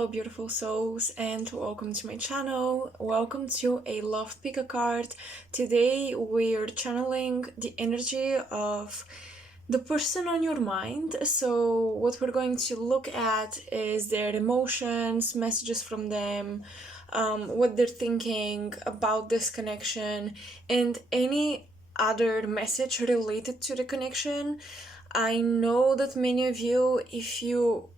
Hello beautiful souls and welcome to my channel. Welcome to a Love Pick a Card. Today we're channeling the energy of the person on your mind. So what we're going to look at is their emotions, messages from them, what they're thinking about this connection, and any other message related to the connection. I know that many of you, if you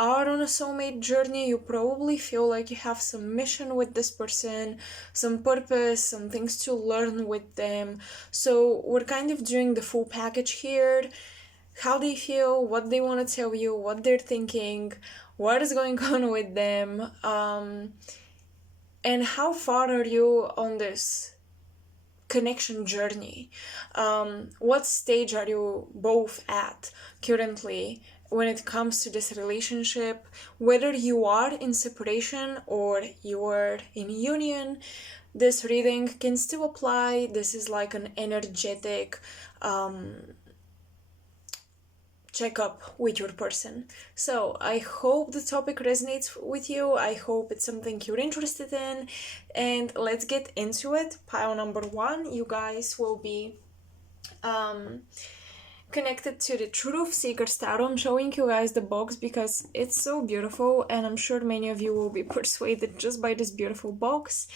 are on a soulmate journey, you probably feel like you have some mission with this person, some purpose, some things to learn with them. So we're kind of doing the full package here. How they feel, what they want to tell you, what they're thinking, what is going on with them, and how far are you on this connection journey. What stage are you both at currently when it comes to this relationship? Whether you are in separation or you are in union, this reading can still apply. This is like an energetic check up with your person. So I hope the topic resonates with you. I hope it's something you're interested in, and let's get into it. Pile number one, you guys will be connected to the Truth Seekers Tarot. I'm showing you guys the box because it's so beautiful, and I'm sure many of you will be persuaded just by this beautiful box.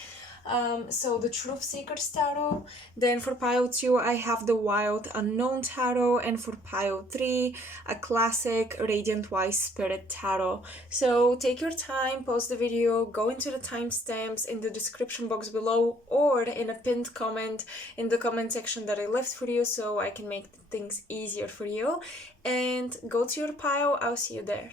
So the Truth Seekers Tarot. Then for pile 2 I have the Wild Unknown Tarot, and for pile 3 a classic Radiant Wise Spirit Tarot. So take your time, pause the video, go into the timestamps in the description box below or in a pinned comment in the comment section that I left for you so I can make things easier for you, and go to your pile. I'll see you there.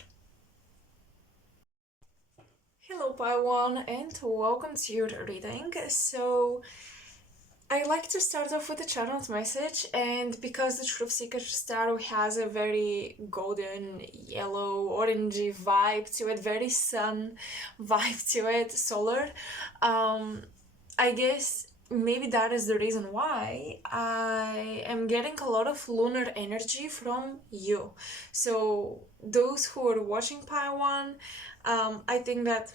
Hello pile 1 and welcome to your reading. So I like to start off with a channeled message, and because the Truth Seekers Tarot has a very golden, yellow, orangey vibe to it, very sun vibe to it, solar, I guess maybe that is the reason why I am getting a lot of lunar energy from you. So those who are watching pile 1, I think that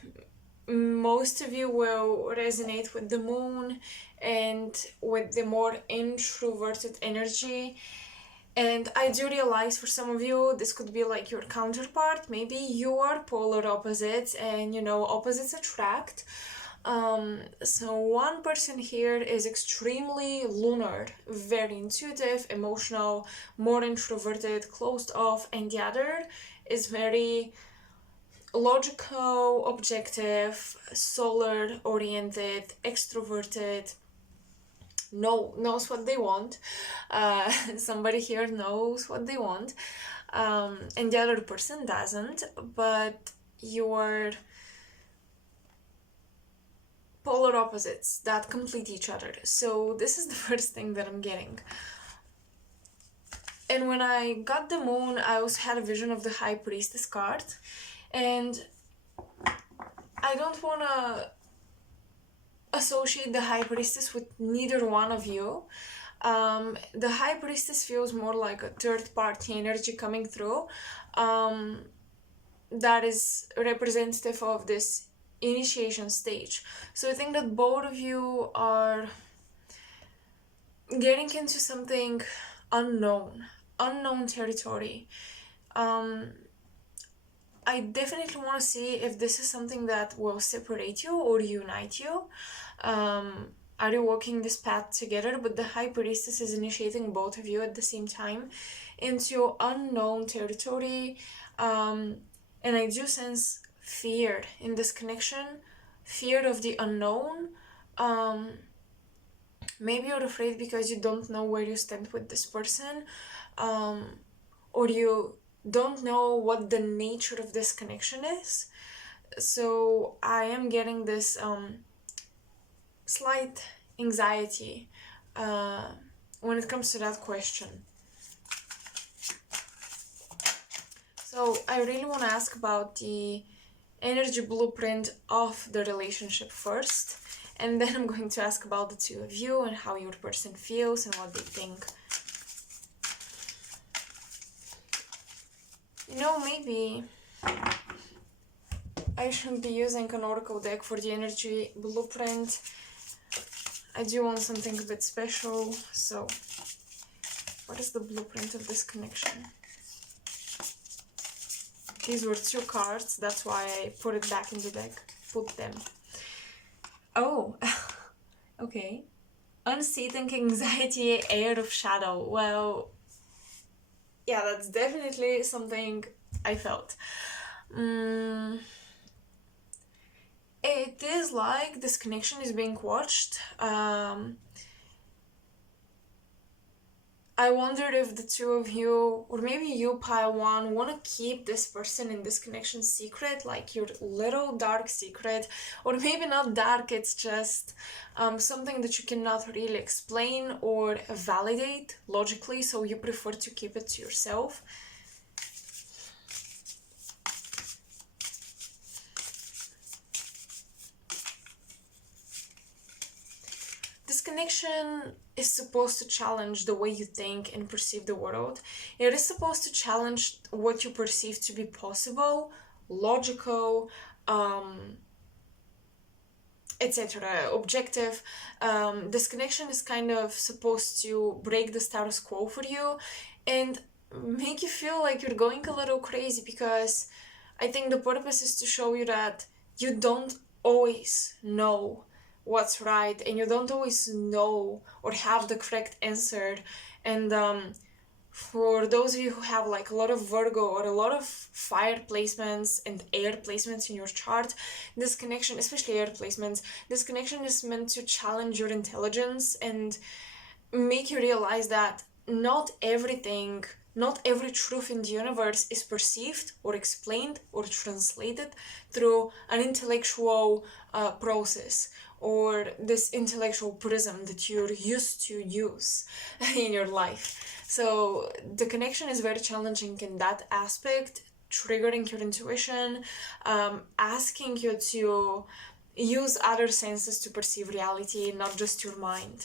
most of you will resonate with the moon and with the more introverted energy. And I do realize for some of you this could be like your counterpart. Maybe you are polar opposites, and opposites attract. So one person here is extremely lunar, very intuitive, emotional, more introverted, closed off, and the other is very logical, objective, solar oriented, extroverted, knows what they want. Somebody here knows what they want, and the other person doesn't, but you're polar opposites that complete each other. So this is the first thing that I'm getting. And when I got the moon, I also had a vision of the High Priestess card, and I don't want to associate the High Priestess with neither one of you. The High Priestess feels more like a third-party energy coming through, that is representative of this initiation stage. So I think that both of you are getting into something unknown territory. I definitely want to see if this is something that will separate you or unite you. Are you walking this path together? But the High Priestess is initiating both of you at the same time into unknown territory. And I do sense fear in this connection, fear of the unknown. Maybe you're afraid because you don't know where you stand with this person, or you don't know what the nature of this connection is. So I am getting this slight anxiety when it comes to that question. So I really want to ask about the energy blueprint of the relationship first, and then I'm going to ask about the two of you and how your person feels and what they think. Maybe I should be using an oracle deck for the energy blueprint. I do want something a bit special, so what is the blueprint of this connection? These were 2 cards, that's why I put it back in the deck. Put them. Oh, okay. Unseating anxiety, air of shadow. Well, yeah, that's definitely something I felt. It is like this connection is being watched. I wonder if the 2 of you, or maybe you, pile 1, want to keep this person in this connection secret, like your little dark secret, or maybe not dark, it's just something that you cannot really explain or validate logically, so you prefer to keep it to yourself. This connection is supposed to challenge the way you think and perceive the world. It is supposed to challenge what you perceive to be possible, logical, etc., objective. This connection is kind of supposed to break the status quo for you and make you feel like you're going a little crazy, because I think the purpose is to show you that you don't always know what's right, and you don't always know or have the correct answer. And for those of you who have like a lot of Virgo or a lot of fire placements and air placements in your chart, this connection, especially air placements, this connection is meant to challenge your intelligence and make you realize that not everything, not every truth in the universe is perceived or explained or translated through an intellectual process, or this intellectual prism that you're used to use in your life. So the connection is very challenging in that aspect, triggering your intuition, asking you to use other senses to perceive reality, not just your mind.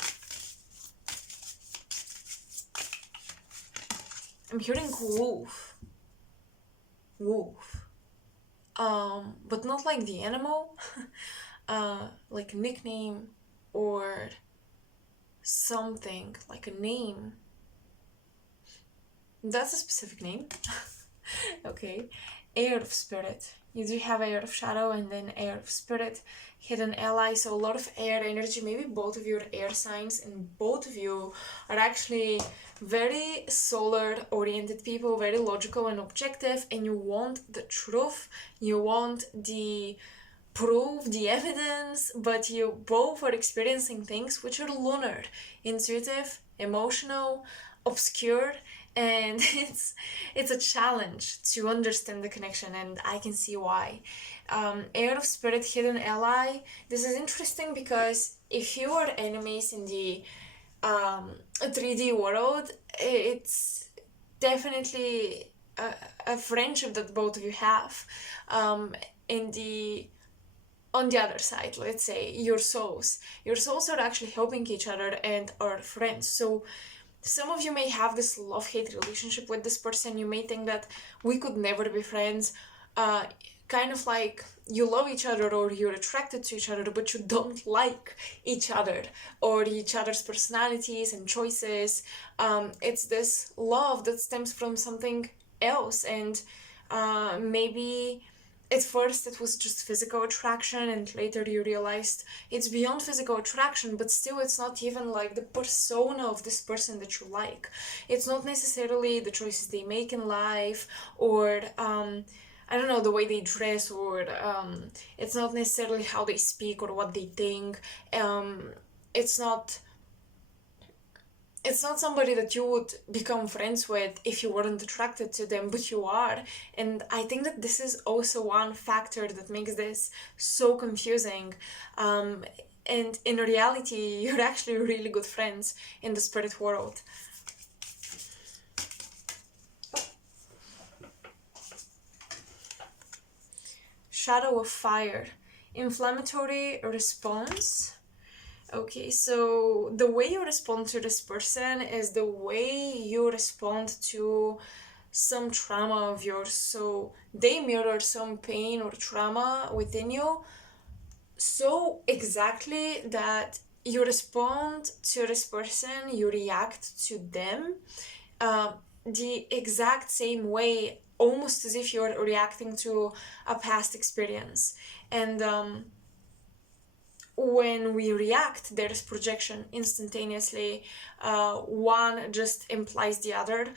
I'm hearing wolf. Wolf. But not like the animal, like a nickname or something, like a name. That's a specific name. Okay. Air of spirit. You do have air of shadow and then air of spirit, hidden ally, so a lot of air energy. Maybe both of you are air signs, and both of you are actually very solar oriented people, very logical and objective, and you want the truth, you want the proof, the evidence, but you both are experiencing things which are lunar, intuitive, emotional, obscure, and it's a challenge to understand the connection, and I can see why. Air of spirit, hidden ally. This is interesting because if you are enemies in the 3D world, it's definitely a friendship that both of you have. On the other side, let's say your souls are actually helping each other and are friends. So some of you may have this love-hate relationship with this person. You may think that we could never be friends, kind of like you love each other or you're attracted to each other, but you don't like each other or each other's personalities and choices. It's this love that stems from something else, and maybe at first it was just physical attraction, and later you realized it's beyond physical attraction, but still it's not even like the persona of this person that you like. It's not necessarily the choices they make in life, or I don't know, the way they dress, or it's not necessarily how they speak or what they think. It's not somebody that you would become friends with if you weren't attracted to them, but you are. And I think that this is also one factor that makes this so confusing. And in reality, you're actually really good friends in the spirit world. Shadow of fire. Inflammatory response. Okay, so the way you respond to this person is the way you respond to some trauma of yours. So they mirror some pain or trauma within you so exactly that you respond to this person, you react to them uh, the exact same way, almost as if you're reacting to a past experience. And when we react, there's projection instantaneously. One just implies the other.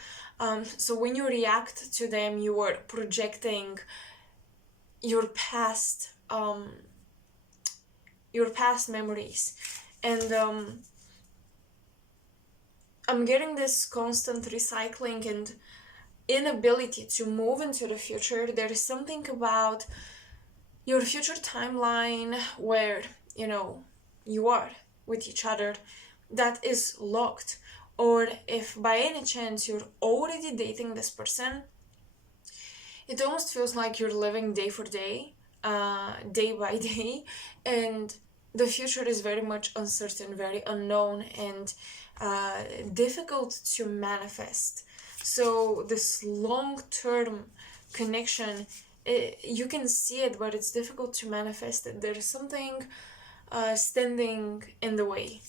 So when you react to them, you are projecting your past memories. And I'm getting this constant recycling and inability to move into the future. There is something about your future timeline where, you are with each other that is locked. Or if by any chance you're already dating this person, it almost feels like you're living day for day, day by day, and the future is very much uncertain, very unknown, and difficult to manifest. So this long-term connection, you can see it, but it's difficult to manifest it. There is something standing in the way.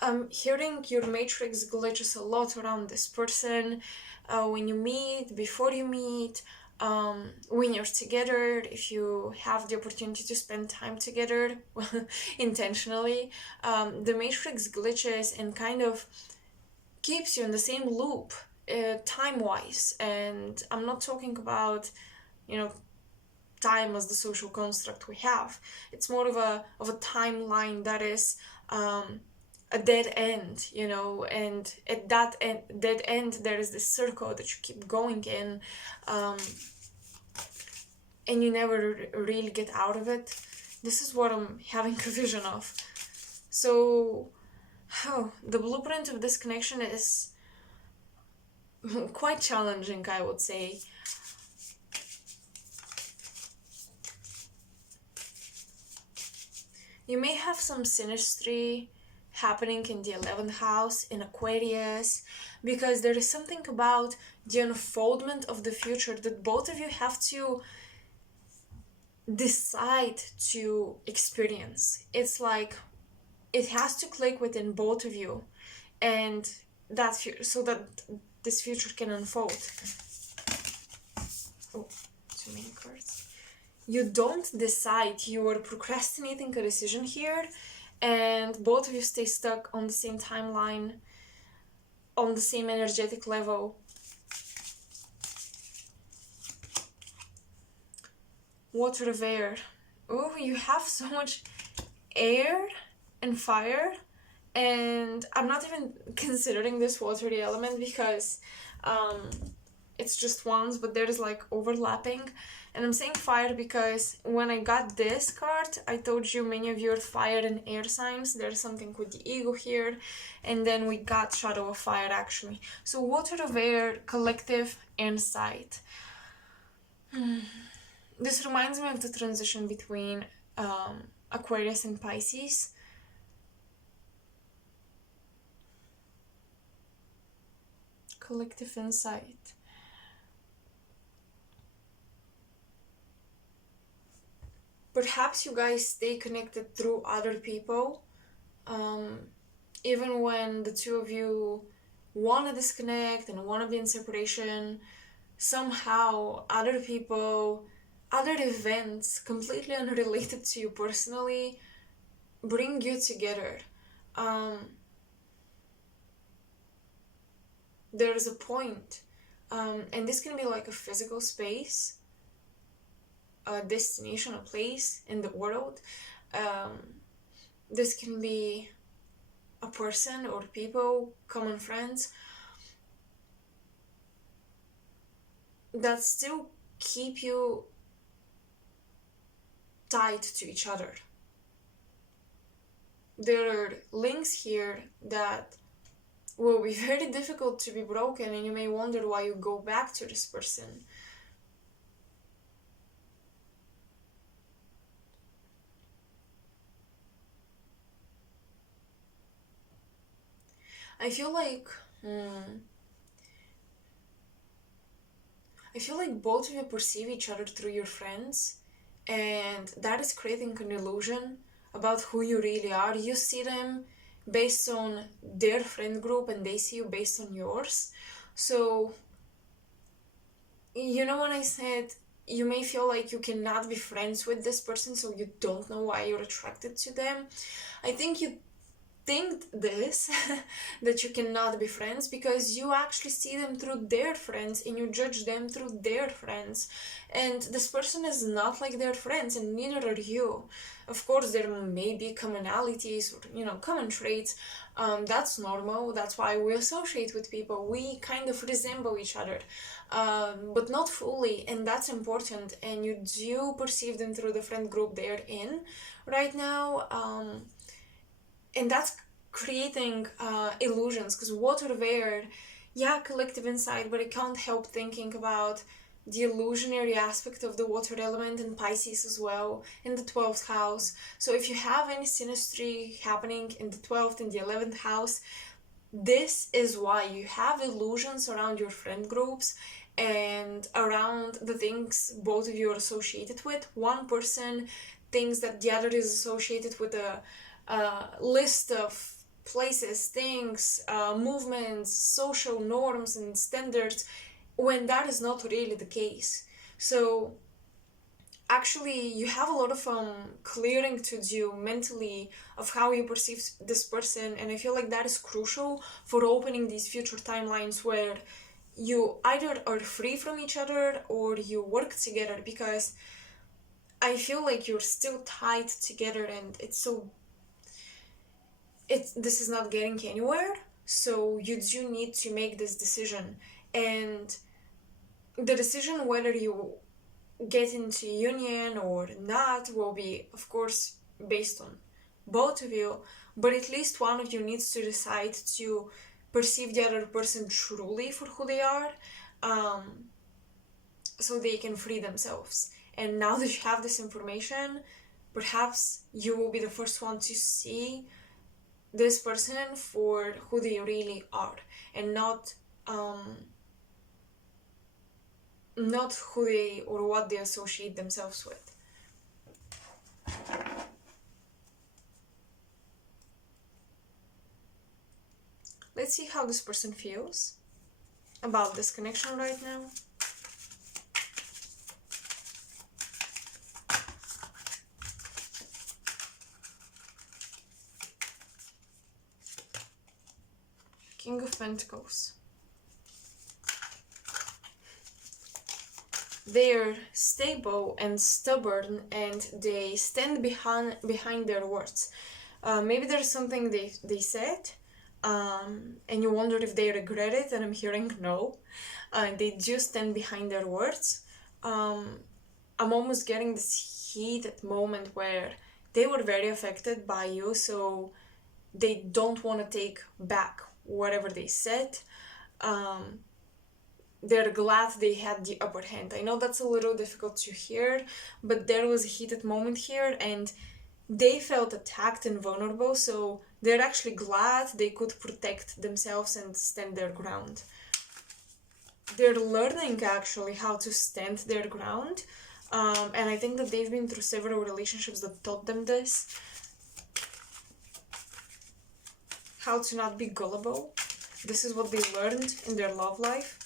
I'm hearing your matrix glitches a lot around this person when you meet, before you meet, when you're together, if you have the opportunity to spend time together intentionally. The matrix glitches and kind of keeps you in the same loop time-wise. And I'm not talking about, time as the social construct we have. It's more of a timeline that is a dead end, and at that dead end there is this circle that you keep going in, and you never really get out of it. This is what I'm having a vision of. So the blueprint of this connection is quite challenging, I would say. You may have some synastry happening in the 11th house in Aquarius, because there is something about the unfoldment of the future that both of you have to decide to experience. It's like it has to click within both of you, and so that this future can unfold. Oh, too many cards. You don't decide, you are procrastinating a decision here, and both of you stay stuck on the same timeline, on the same energetic level. Water of air. Oh, you have so much air and fire, and I'm not even considering this watery element because it's just ones, but there is like overlapping. And I'm saying fire because when I got this card, I told you many of you are fire and air signs. There's something with the ego here. And then we got shadow of fire actually. So water of air, collective insight. This reminds me of the transition between Aquarius and Pisces. Collective insight. Perhaps you guys stay connected through other people, even when the two of you want to disconnect and want to be in separation. Somehow other people, other events completely unrelated to you personally bring you together. There's a point, and this can be like a physical space, a destination, a place in the world. This can be a person or people, common friends, that still keep you tied to each other. There are links here that will be very difficult to be broken, and you may wonder why you go back to this person. I feel like I feel like both of you perceive each other through your friends, and that is creating an illusion about who you really are. You see them based on their friend group, and they see you based on yours. So, you know, when I said you may feel like you cannot be friends with this person, so you don't know why you're attracted to them, I think you think this that you cannot be friends because you actually see them through their friends and you judge them through their friends, and this person is not like their friends and neither are you. Of course there may be commonalities or common traits. That's normal, that's why we associate with people, we kind of resemble each other, but not fully, and that's important, and you do perceive them through the friend group they're in right now. And that's creating illusions, because water there, yeah, collective insight, but I can't help thinking about the illusionary aspect of the water element in Pisces as well, in the 12th house. So if you have any synastry happening in the 12th and the 11th house, this is why you have illusions around your friend groups and around the things both of you are associated with. One person thinks that the other is associated with a list of places, things, movements, social norms, and standards, when that is not really the case. So actually you have a lot of clearing to do mentally of how you perceive this person, and I feel like that is crucial for opening these future timelines where you either are free from each other or you work together, because I feel like you're still tied together and this is not getting anywhere. So you do need to make this decision, and the decision whether you get into union or not will be, of course, based on both of you, but at least one of you needs to decide to perceive the other person truly for who they are, so they can free themselves. And now that you have this information, perhaps you will be the first one to see this person for who they really are, and not who they or what they associate themselves with. Let's see how this person feels about this connection right now. King of Pentacles. They're stable and stubborn, and they stand behind their words. Maybe there's something they said, and you wonder if they regret it, and I'm hearing no. They just stand behind their words. I'm almost getting this heated moment where they were very affected by you, so they don't want to take back whatever they said. They're glad they had the upper hand. I know that's a little difficult to hear, but there was a heated moment here, and they felt attacked and vulnerable, so they're actually glad they could protect themselves and stand their ground. They're learning actually how to stand their ground, and I think that they've been through several relationships that taught them this. How to not be gullible. This is what they learned in their love life.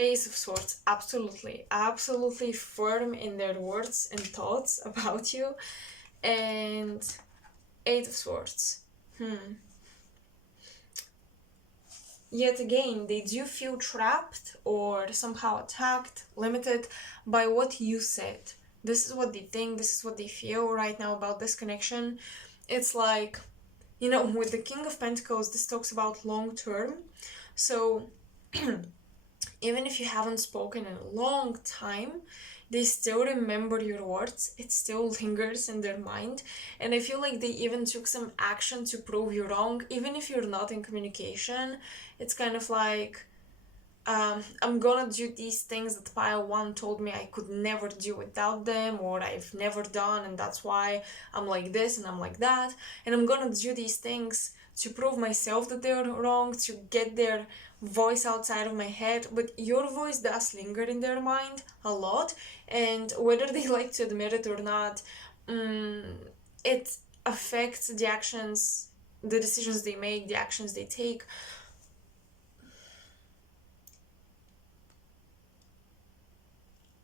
Ace of Swords, absolutely firm in their words and thoughts about you. And Eight of Swords. Yet again, they do feel trapped or somehow attacked, limited by what you said. This is what they think, this is what they feel right now about this connection. It's like, with the King of Pentacles, this talks about long term. So even if you haven't spoken in a long time, they still remember your words. It still lingers in their mind. And I feel like they even took some action to prove you wrong. Even if you're not in communication, it's kind of like I'm gonna do these things that pile one told me I could never do without them, or I've never done, and that's why I'm like this and I'm like that. And I'm gonna do these things to prove myself that they're wrong, to get their voice outside of my head. But your voice does linger in their mind a lot, and whether they like to admit it or not, it affects the actions, the decisions they make, the actions they take.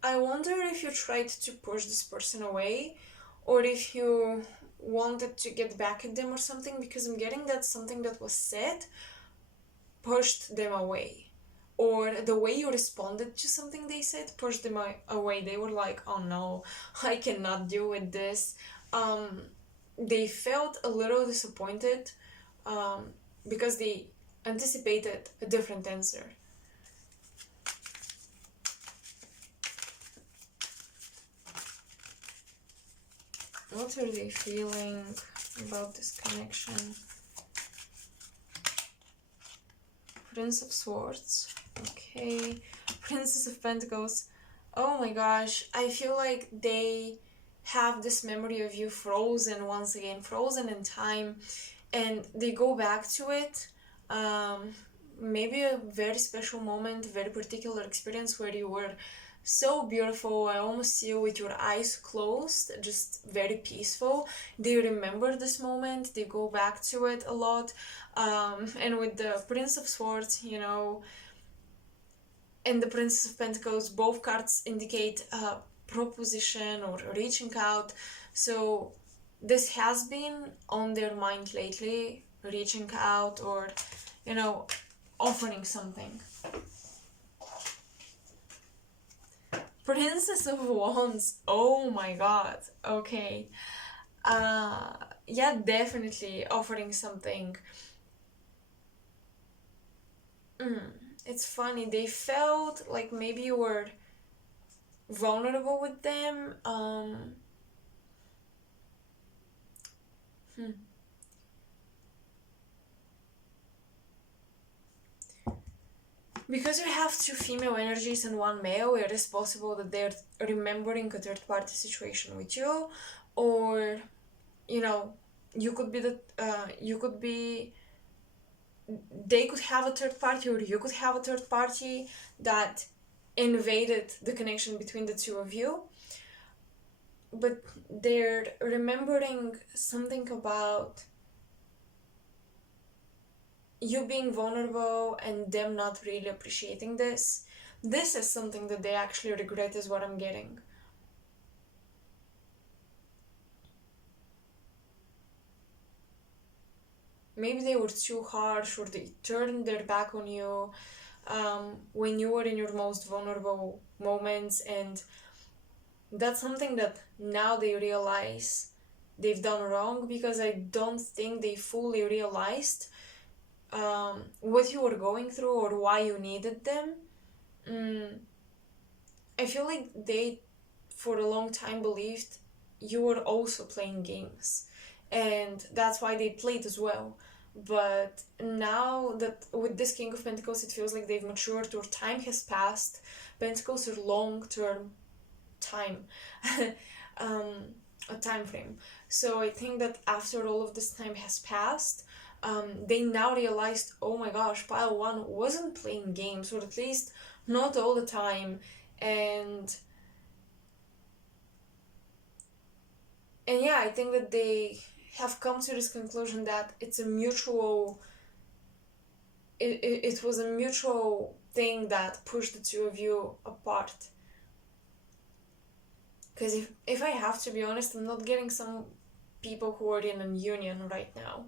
I wonder if you tried to push this person away, or if you wanted to get back at them or something, because I'm getting that something that was said pushed them away. Or the way you responded to something they said pushed them away. They were like, oh no, I cannot deal with this. They felt a little disappointed because they anticipated a different answer. What are they feeling about this connection? Prince of Swords. Okay. Princess of Pentacles. Oh my gosh. I feel like they have this memory of you frozen once again, frozen in time, and they go back to it. Maybe a very special moment, very particular experience where you were so beautiful. I almost see you with your eyes closed, just very peaceful. They remember this moment, they go back to it a lot. And with the Prince of Swords, you know, and the Princess of Pentacles, both cards indicate proposition or reaching out. So this has been on their mind lately, reaching out, or, you know, offering something. Princess of Wands. Oh my god. Okay. Yeah, definitely offering something. It's funny. They felt like maybe you were vulnerable with them. Because you have two female energies and one male, it is possible that they're remembering a third party situation with you, or, you know, you could be they could have a third party, or you could have a third party that invaded the connection between the two of you. But they're remembering something about you being vulnerable and them not really appreciating this. This is something that they actually regret, is what I'm getting. Maybe they were too harsh, or they turned their back on you when you were in your most vulnerable moments, and that's something that now they realize they've done wrong, because I don't think they fully realized what you were going through or why you needed them. I feel like they, for a long time, believed you were also playing games, and that's why they played as well. But now that with this King of Pentacles, it feels like they've matured, or time has passed. Pentacles are long-term time, a time frame. So I think that after all of this time has passed, they now realized, oh my gosh, pile one wasn't playing games, or at least not all the time. And yeah, I think that they have come to this conclusion that it's a mutual it was a mutual thing that pushed the two of you apart. Because if I have to be honest, I'm not getting some people who are in a union right now,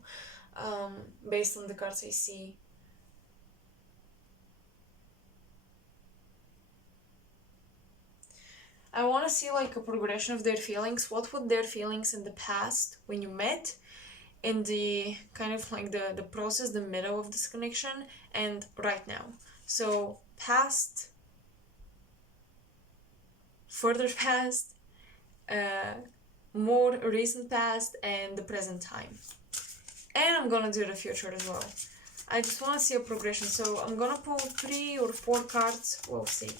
based on the cards I see. I want to see like a progression of their feelings. What were their feelings in the past when you met, in the kind of like the process, the middle of this connection, and right now. So past, further past, more recent past, and the present time. And I'm gonna do the future as well. I just want to see a progression. So I'm gonna pull 3 or 4 cards. We'll see.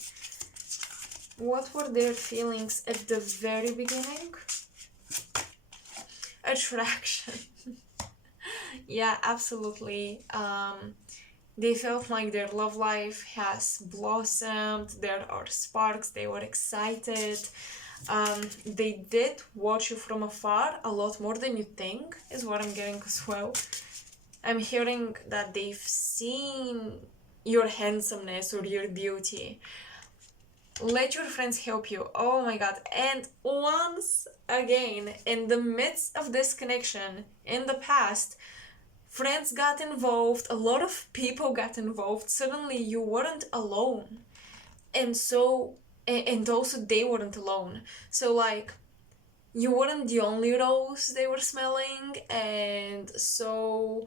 What were their feelings at the very beginning? Attraction. Yeah, absolutely. They felt like their love life has blossomed. There are sparks. They were excited. They did watch you from afar a lot more than you think, is what I'm getting as well. I'm hearing that they've seen your handsomeness or your beauty. Let your friends help you. Oh my god. And once again, in the midst of this connection, in the past, friends got involved, a lot of people got involved. Suddenly you weren't alone. And so, and also they weren't alone. So, like, you weren't the only rose they were smelling, and so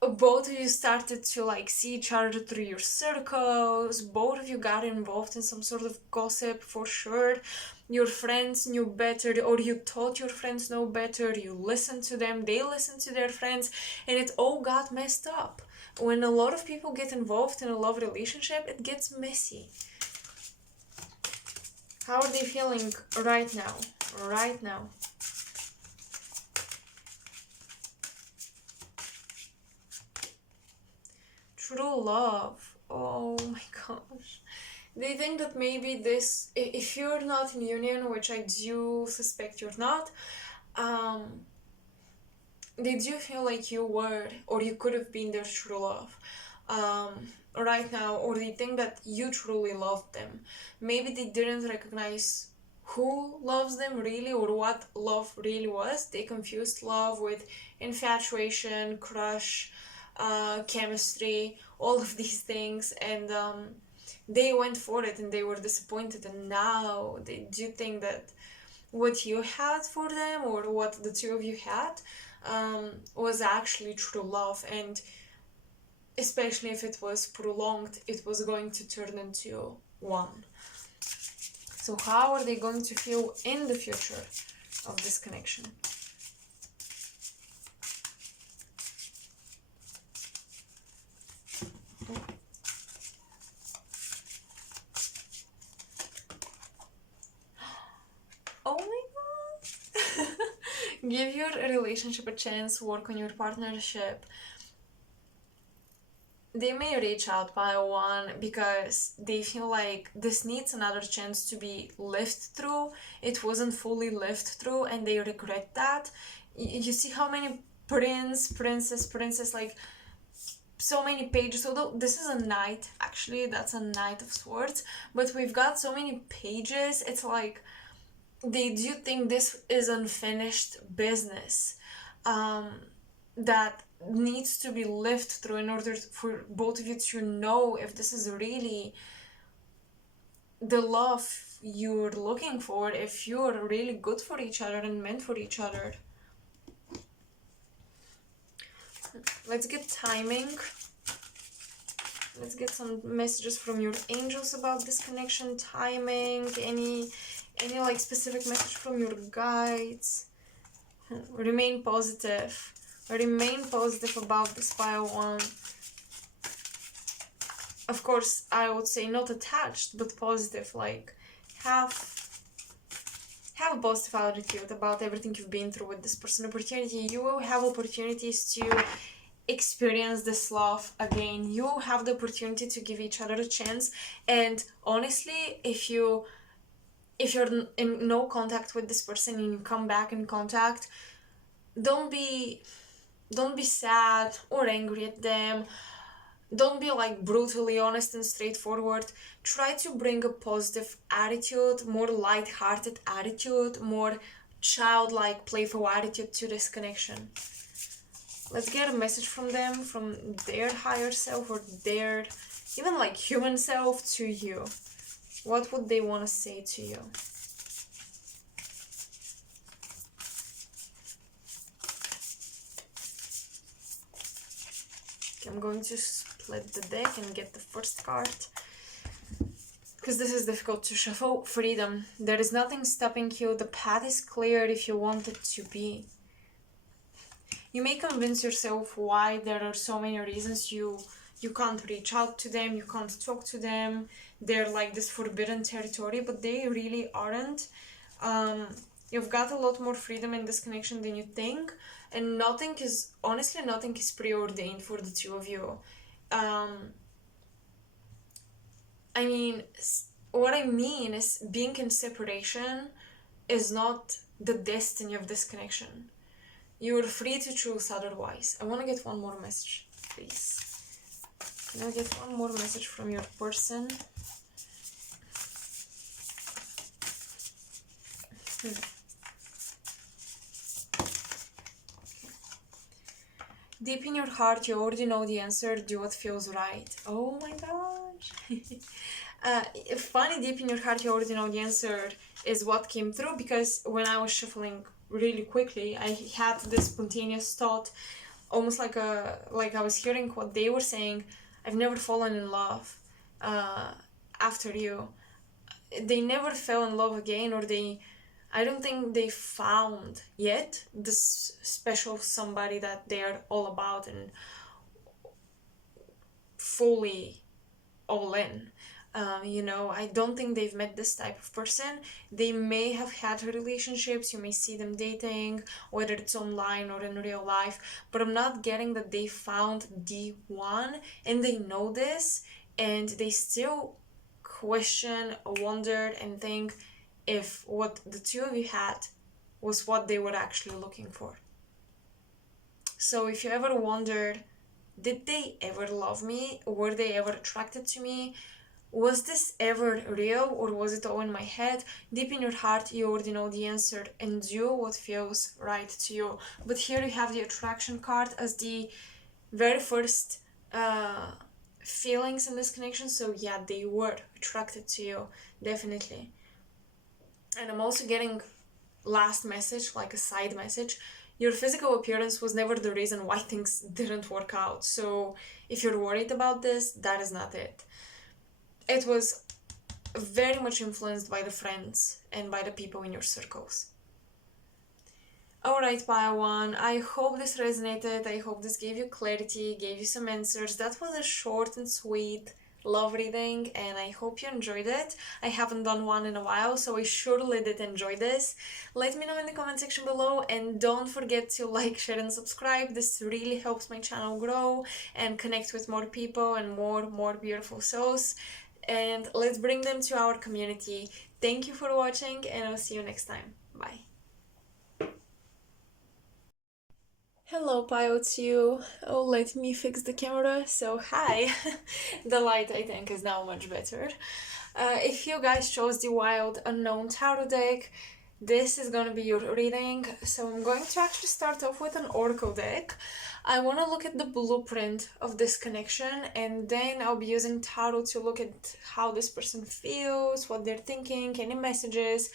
both of you started to like see each other through your circles. Both of you got involved in some sort of gossip for sure. Your friends knew better, or you thought your friends know better. You listened to them, they listened to their friends, and it all got messed up. When a lot of people get involved in a love relationship, it gets messy. How are they feeling right now? Right now. True love. Oh my gosh. They think that maybe this, if you're not in union, which I do suspect you're not, they do feel like you were, or you could have been their true love right now, or they think that you truly loved them. Maybe they didn't recognize who loves them really, or what love really was. They confused love with infatuation, crush, chemistry, all of these things, and they went for it and they were disappointed, and now they do think that what you had for them, or what the two of you had, was actually true love, and especially if it was prolonged, it was going to turn into one. So how are they going to feel in the future of this connection? Oh my god. Give your relationship a chance, work on your partnership. They may reach out by one because they feel like this needs another chance to be lived through. It wasn't fully lived through and they regret that. You see how many princess, like so many pages, although this is a knight, actually that's a knight of swords, but we've got so many pages. It's like they do think this is unfinished business that needs to be lived through in order for both of you to know if this is really the love you're looking for, if you're really good for each other and meant for each other. Let's get timing. Let's get some messages from your angels about this connection. Timing, any like specific message from your guides. Remain positive. Remain positive about this pile one. Of course, I would say not attached, but positive. Like, have a positive attitude about everything you've been through with this person. You will have opportunities to experience this love again. You will have the opportunity to give each other a chance. And honestly, if you're in no contact with this person and you come back in contact, don't be sad or angry at them. Don't be like brutally honest and straightforward. Try to bring a positive attitude, more light-hearted attitude, more childlike, playful attitude to this connection. Let's get a message from them, from their higher self or their even like human self to you. What would they want to say to you? I'm going to split the deck and get the first card, because this is difficult to shuffle. Freedom. There is nothing stopping you. The path is clear if you want it to be. You may convince yourself why there are so many reasons you can't reach out to them, you can't talk to them, they're like this forbidden territory, but they really aren't. You've got a lot more freedom in this connection than you think, and nothing is preordained for the two of you. um I mean, what I mean is being in separation is not the destiny of this connection. You're free to choose otherwise. I want to get one more message, please. Can I get one more message from your person? Deep in your heart, you already know the answer. Do what feels right. Oh my gosh. Funny, deep in your heart, you already know the answer is what came through, because when I was shuffling really quickly, I had this spontaneous thought, almost like I was hearing what they were saying. I've never fallen in love after you. They never fell in love again, or I don't think they found yet this special somebody that they're all about and fully all in. I don't think they've met this type of person. They may have had relationships, you may see them dating, whether it's online or in real life, but I'm not getting that they found the one, and they know this, and they still question, wonder, and think if what the two of you had was what they were actually looking for. So if you ever wondered, did they ever love me? Were they ever attracted to me? Was this ever real, or was it all in my head? Deep in your heart, you already know the answer, and do what feels right to you. But here you have the attraction card as the very first feelings in this connection. So yeah, they were attracted to you, definitely. And I'm also getting last message, like a side message. Your physical appearance was never the reason why things didn't work out. So if you're worried about this, that is not it. It was very much influenced by the friends and by the people in your circles. Alright, Pile 1, I hope this resonated. I hope this gave you clarity, gave you some answers. That was a short and sweet love reading, and I hope you enjoyed it. I haven't done one in a while, so I surely did enjoy this. Let me know in the comment section below, and don't forget to like, share, and subscribe. This really helps my channel grow and connect with more people and more beautiful souls. And let's bring them to our community. Thank you for watching, and I'll see you next time. Bye. Hello, Pile 2. Oh, let me fix the camera. So, hi. The light, I think, is now much better. If you guys chose the Wild Unknown Tarot deck, this is gonna be your reading. So I'm going to actually start off with an Oracle deck. I want to look at the blueprint of this connection, and then I'll be using Tarot to look at how this person feels, what they're thinking, any messages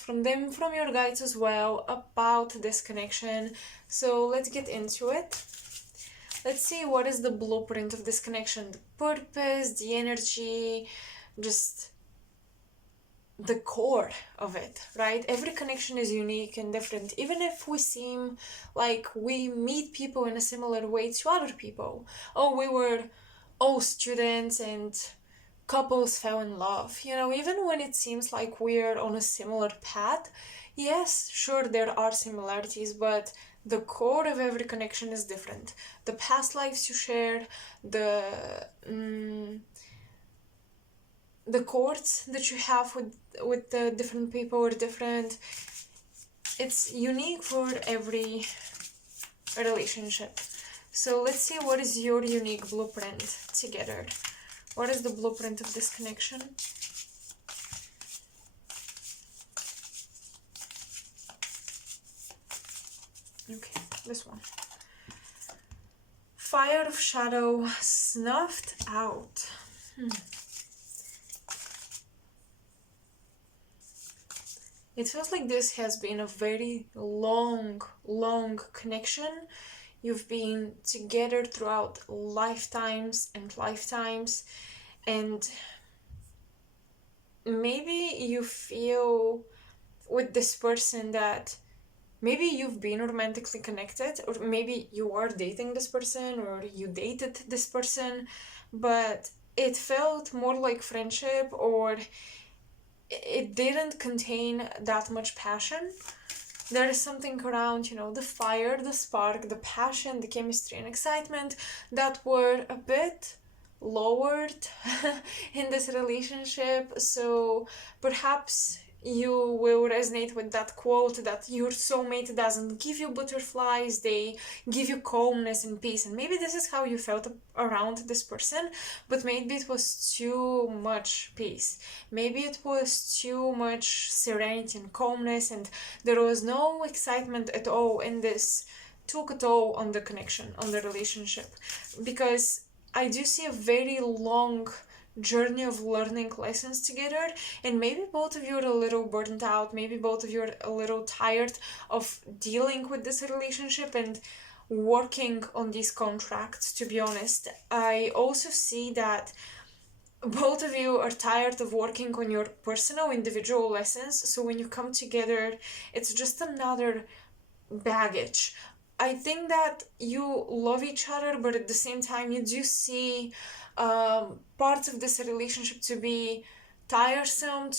from them, from your guides as well, about this connection. So let's get into it. Let's see what is the blueprint of this connection, the purpose, the energy, just the core of it, right? Every connection is unique and different, even if we seem like we meet people in a similar way to other people. Oh, we were all students and couples fell in love. Even when it seems like we're on a similar path, yes, sure, there are similarities, but the core of every connection is different. The past lives you share, the chords that you have with the different people are different. It's unique for every relationship. So let's see what is your unique blueprint together. What is the blueprint of this connection? Okay, this one. Fire of shadow snuffed out. It feels like this has been a very long connection. You've been together throughout lifetimes and lifetimes, and maybe you feel with this person that maybe you've been romantically connected, or maybe you are dating this person, or you dated this person, but it felt more like friendship, or it didn't contain that much passion. There is something around, the fire, the spark, the passion, the chemistry and excitement that were a bit lowered in this relationship. So perhaps you will resonate with that quote that your soulmate doesn't give you butterflies, they give you calmness and peace. And maybe this is how you felt around this person, but maybe it was too much peace. Maybe it was too much serenity and calmness, and there was no excitement at all, and this took a toll on the connection, on the relationship. Because I do see a very long journey of learning lessons together, and maybe both of you are a little burnt out, maybe both of you are a little tired of dealing with this relationship and working on these contracts. To be honest, I also see that both of you are tired of working on your personal individual lessons, so when you come together, it's just another baggage. I think that you love each other, but at the same time you do see parts of this relationship to be tiresome,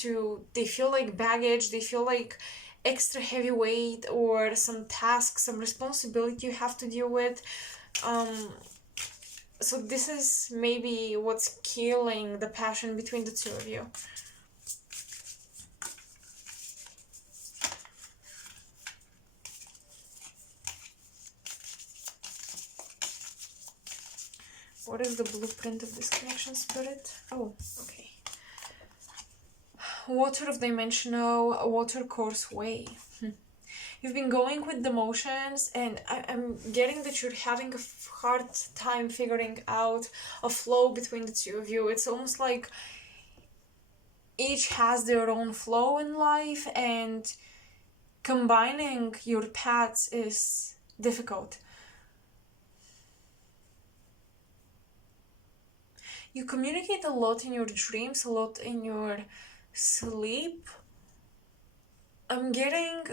they feel like baggage, they feel like extra heavy weight, or some task, some responsibility you have to deal with. So this is maybe what's killing the passion between the two of you. What is the blueprint of this connection, Spirit? Oh, okay. Water of dimensional, water course way. You've been going with the motions, and I'm getting that you're having a hard time figuring out a flow between the two of you. It's almost like each has their own flow in life, and combining your paths is difficult. You communicate a lot in your dreams, a lot in your sleep. I'm getting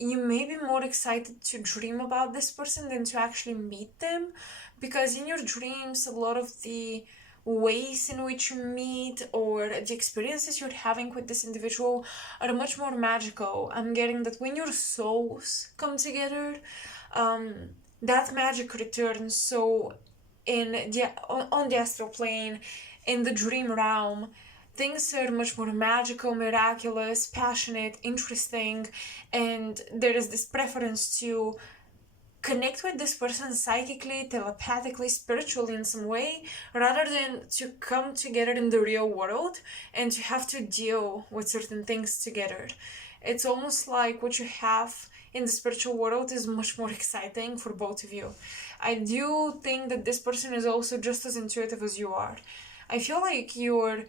you may be more excited to dream about this person than to actually meet them, because in your dreams, a lot of the ways in which you meet or the experiences you're having with this individual are much more magical. I'm getting that when your souls come together, that magic returns. So on the astral plane, in the dream realm, things are much more magical, miraculous, passionate, interesting, and there is this preference to connect with this person psychically, telepathically, spiritually in some way, rather than to come together in the real world and to have to deal with certain things together. It's almost like what you have in the spiritual world is much more exciting for both of you. I do think that this person is also just as intuitive as you are. I feel like you're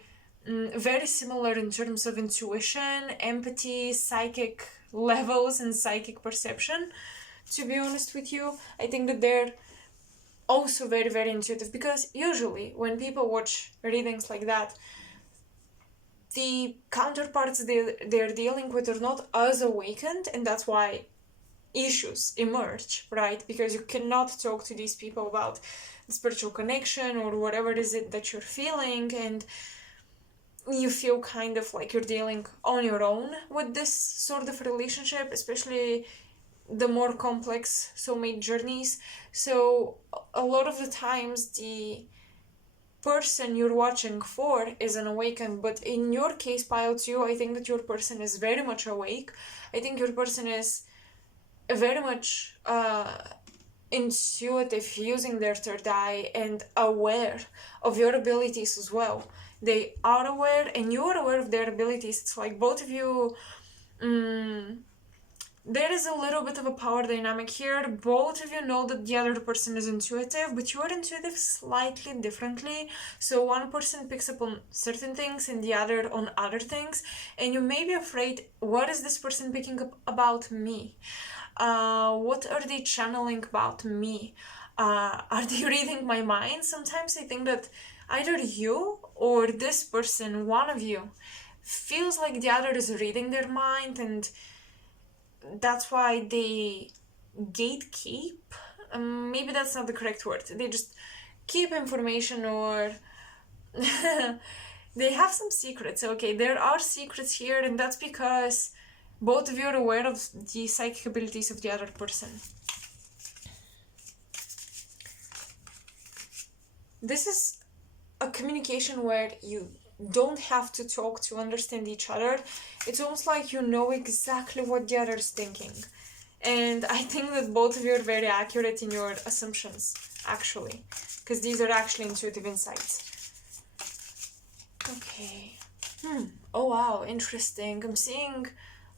very similar in terms of intuition, empathy, psychic levels, and psychic perception. To be honest with you, I think that they're also very, very intuitive, because usually when people watch readings like that, the counterparts they're dealing with are not as awakened, and that's why issues emerge, right? Because you cannot talk to these people about the spiritual connection or whatever it is that you're feeling, and you feel kind of like you're dealing on your own with this sort of relationship, especially the more complex soulmate journeys. So a lot of the times the person you're watching for is unawakened, but in your case, Pile 2, I think that your person is very much awake. I think your person is very much intuitive, using their third eye, and aware of your abilities as well. They are aware, and you are aware of their abilities. It's like both of you, there is a little bit of a power dynamic here. Both of you know that the other person is intuitive, but you are intuitive slightly differently. So one person picks up on certain things and the other on other things, and you may be afraid, what is this person picking up about me? What are they channeling about me? Are they reading my mind? Sometimes I think that either you or this person, one of you, feels like the other is reading their mind, and that's why they gatekeep. Maybe that's not the correct word. They just keep information, or they have some secrets. Okay, there are secrets here, and that's because both of you are aware of the psychic abilities of the other person. This is a communication where you don't have to talk to understand each other. It's almost like you know exactly what the other is thinking. And I think that both of you are very accurate in your assumptions, actually, because these are actually intuitive insights. Okay. Oh wow, interesting. I'm seeing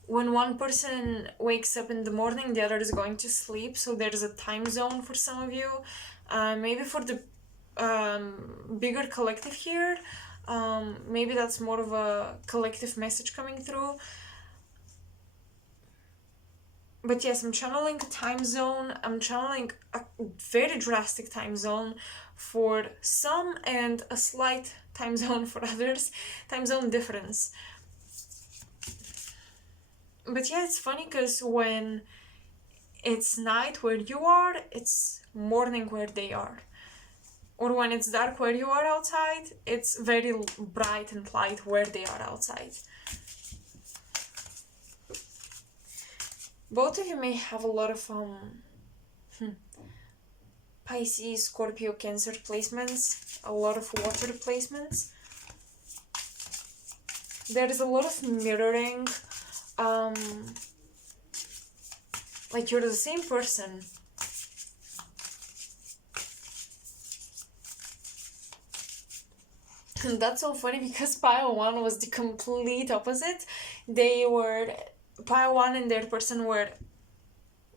when one person wakes up in the morning, the other is going to sleep, so there's a time zone for some of you. Maybe for the bigger collective here, maybe that's more of a collective message coming through. But yes, I'm channeling a time zone. I'm channeling a very drastic time zone for some and a slight time zone for others. Time zone difference. But yeah, it's funny because when it's night where you are, it's morning where they are. Or when it's dark where you are outside, it's very bright and light where they are outside. Both of you may have a lot of Pisces, Scorpio, Cancer placements, a lot of water placements. There is a lot of mirroring, like you're the same person. And that's so funny because Pile 1 was the complete opposite. Pile 1 and their person were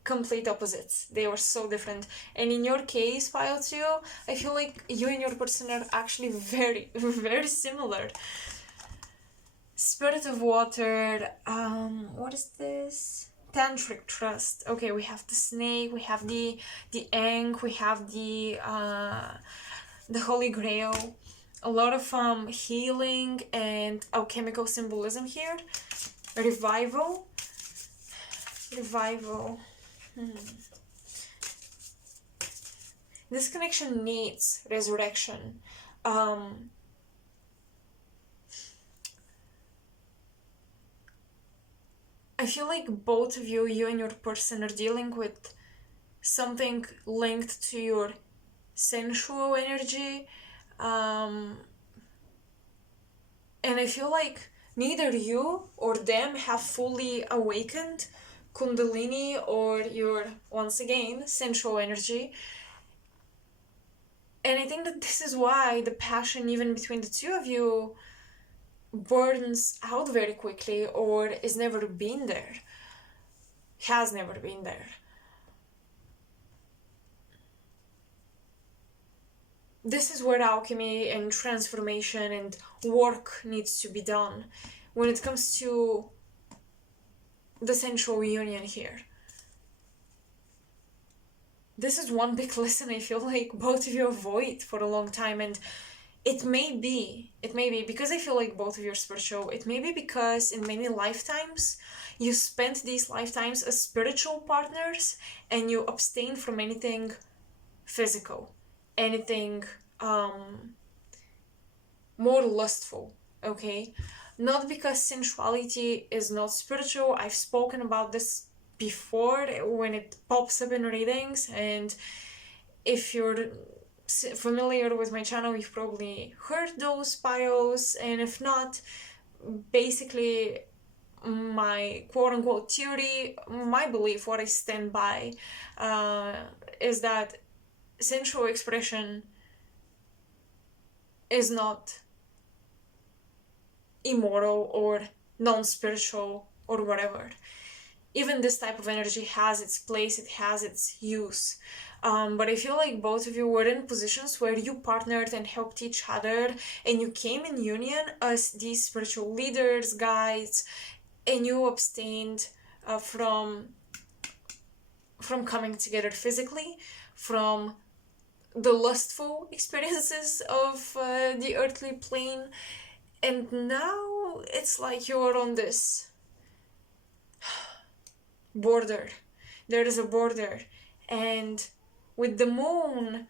complete opposites. They were so different. And in your case, Pile 2, I feel like you and your person are actually very, very similar. Spirit of Water, what is this? Tantric Trust. Okay, we have the snake, we have the Ankh, we have the Holy Grail. A lot of healing and alchemical symbolism here. Revival. This connection needs resurrection. I feel like both of you and your person are dealing with something linked to your sensual energy. And I feel like neither you or them have fully awakened Kundalini or your, once again, sensual energy. And I think that this is why the passion, even between the two of you, burns out very quickly or is never been there. Has never been there. This is where alchemy and transformation and work needs to be done when it comes to the sensual union here. This is one big lesson I feel like both of you avoid for a long time, and it may be because I feel like both of you are spiritual. It may be because in many lifetimes you spent these lifetimes as spiritual partners and you abstain from anything physical, anything more lustful, okay? Not because sensuality is not spiritual. I've spoken about this before when it pops up in readings, and if you're familiar with my channel, you've probably heard those bios, and if not, basically my quote-unquote theory, my belief, what I stand by, is that sensual expression is not immoral or non-spiritual or whatever. Even this type of energy has its place, it has its use. But I feel like both of you were in positions where you partnered and helped each other, and you came in union as these spiritual leaders, guides, and you abstained from coming together physically, from the lustful experiences of the earthly plane, and now it's like you're on this border. There is a border. And with the moon,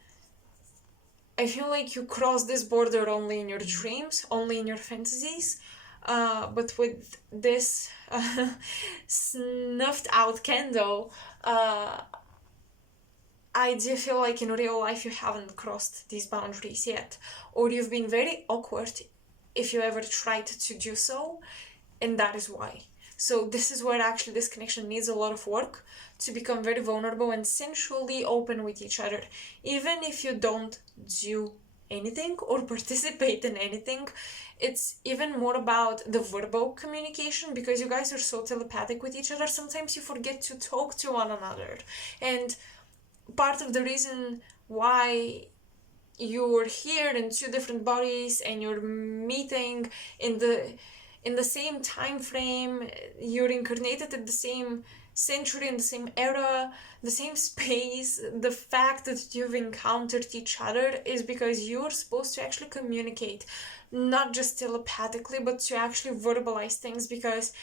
I feel like you cross this border only in your dreams, only in your fantasies. But with this snuffed out candle, I do feel like in real life you haven't crossed these boundaries yet, or you've been very awkward if you ever tried to do so, and that is why. So this is where actually this connection needs a lot of work to become very vulnerable and sensually open with each other. Even if you don't do anything or participate in anything, it's even more about the verbal communication, because you guys are so telepathic with each other. Sometimes you forget to talk to one another. And part of the reason why you're here in two different bodies and you're meeting in the same time frame, you're incarnated at the same century, in the same era, the same space, the fact that you've encountered each other is because you're supposed to actually communicate, not just telepathically, but to actually verbalize things, because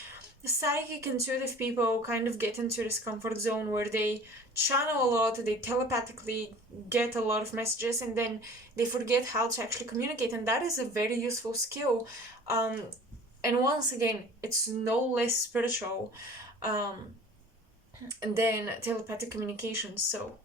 psychic intuitive people kind of get into this comfort zone where they channel a lot, they telepathically get a lot of messages, and then they forget how to actually communicate, and that is a very useful skill. And once again, it's no less spiritual than telepathic communication. So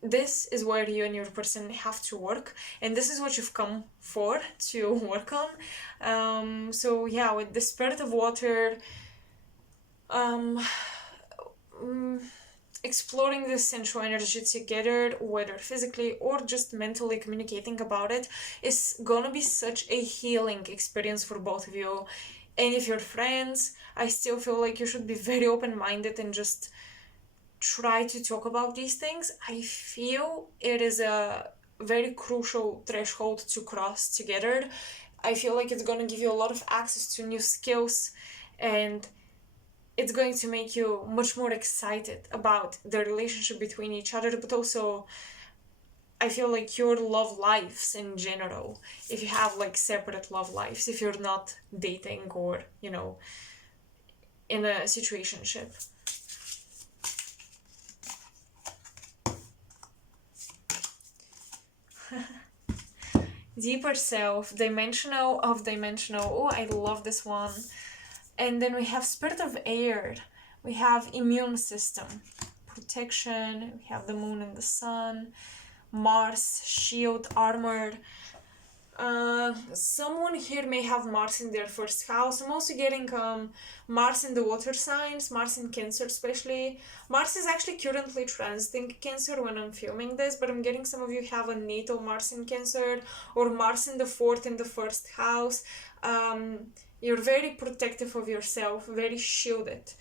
this is where you and your person have to work, and this is what you've come for to work on. So yeah, with the spirit of water, exploring this sensual energy together, whether physically or just mentally communicating about it, is gonna be such a healing experience for both of you. And if you're friends, I still feel like you should be very open-minded and just try to talk about these things. I feel it is a very crucial threshold to cross together. I feel like it's going to give you a lot of access to new skills, and it's going to make you much more excited about the relationship between each other, but also I feel like your love lives in general, if you have like separate love lives, if you're not dating or, you know, in a situationship. Deeper self, dimensional of dimensional. Oh, I love this one. And then we have spirit of air. We have immune system, protection. We have the moon and the sun. Mars, shield, armor. Someone here may have Mars in their first house. I'm also getting Mars in the water signs, Mars in Cancer especially. Mars is actually currently transiting Cancer when I'm filming this, but I'm getting some of you have a natal Mars in Cancer, or Mars in the fourth in the first house. You're very protective of yourself, very shielded.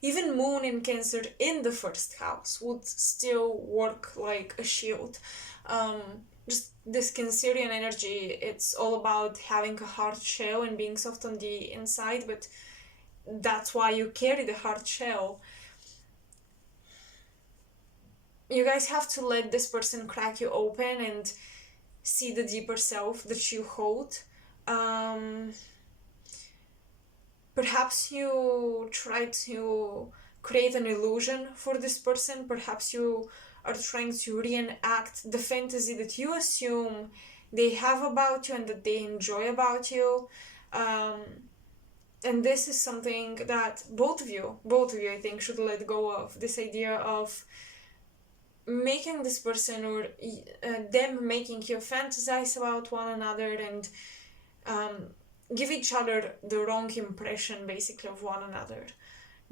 Even moon in Cancer in the first house would still work like a shield. Just this Cancerian energy, it's all about having a hard shell and being soft on the inside, but that's why you carry the hard shell. You guys have to let this person crack you open and see the deeper self that you hold. Perhaps you try to create an illusion for this person. Perhaps you are trying to reenact the fantasy that you assume they have about you and that they enjoy about you. And this is something that both of you, I think, should let go of. This idea of making this person or them making you fantasize about one another and give each other the wrong impression basically of one another,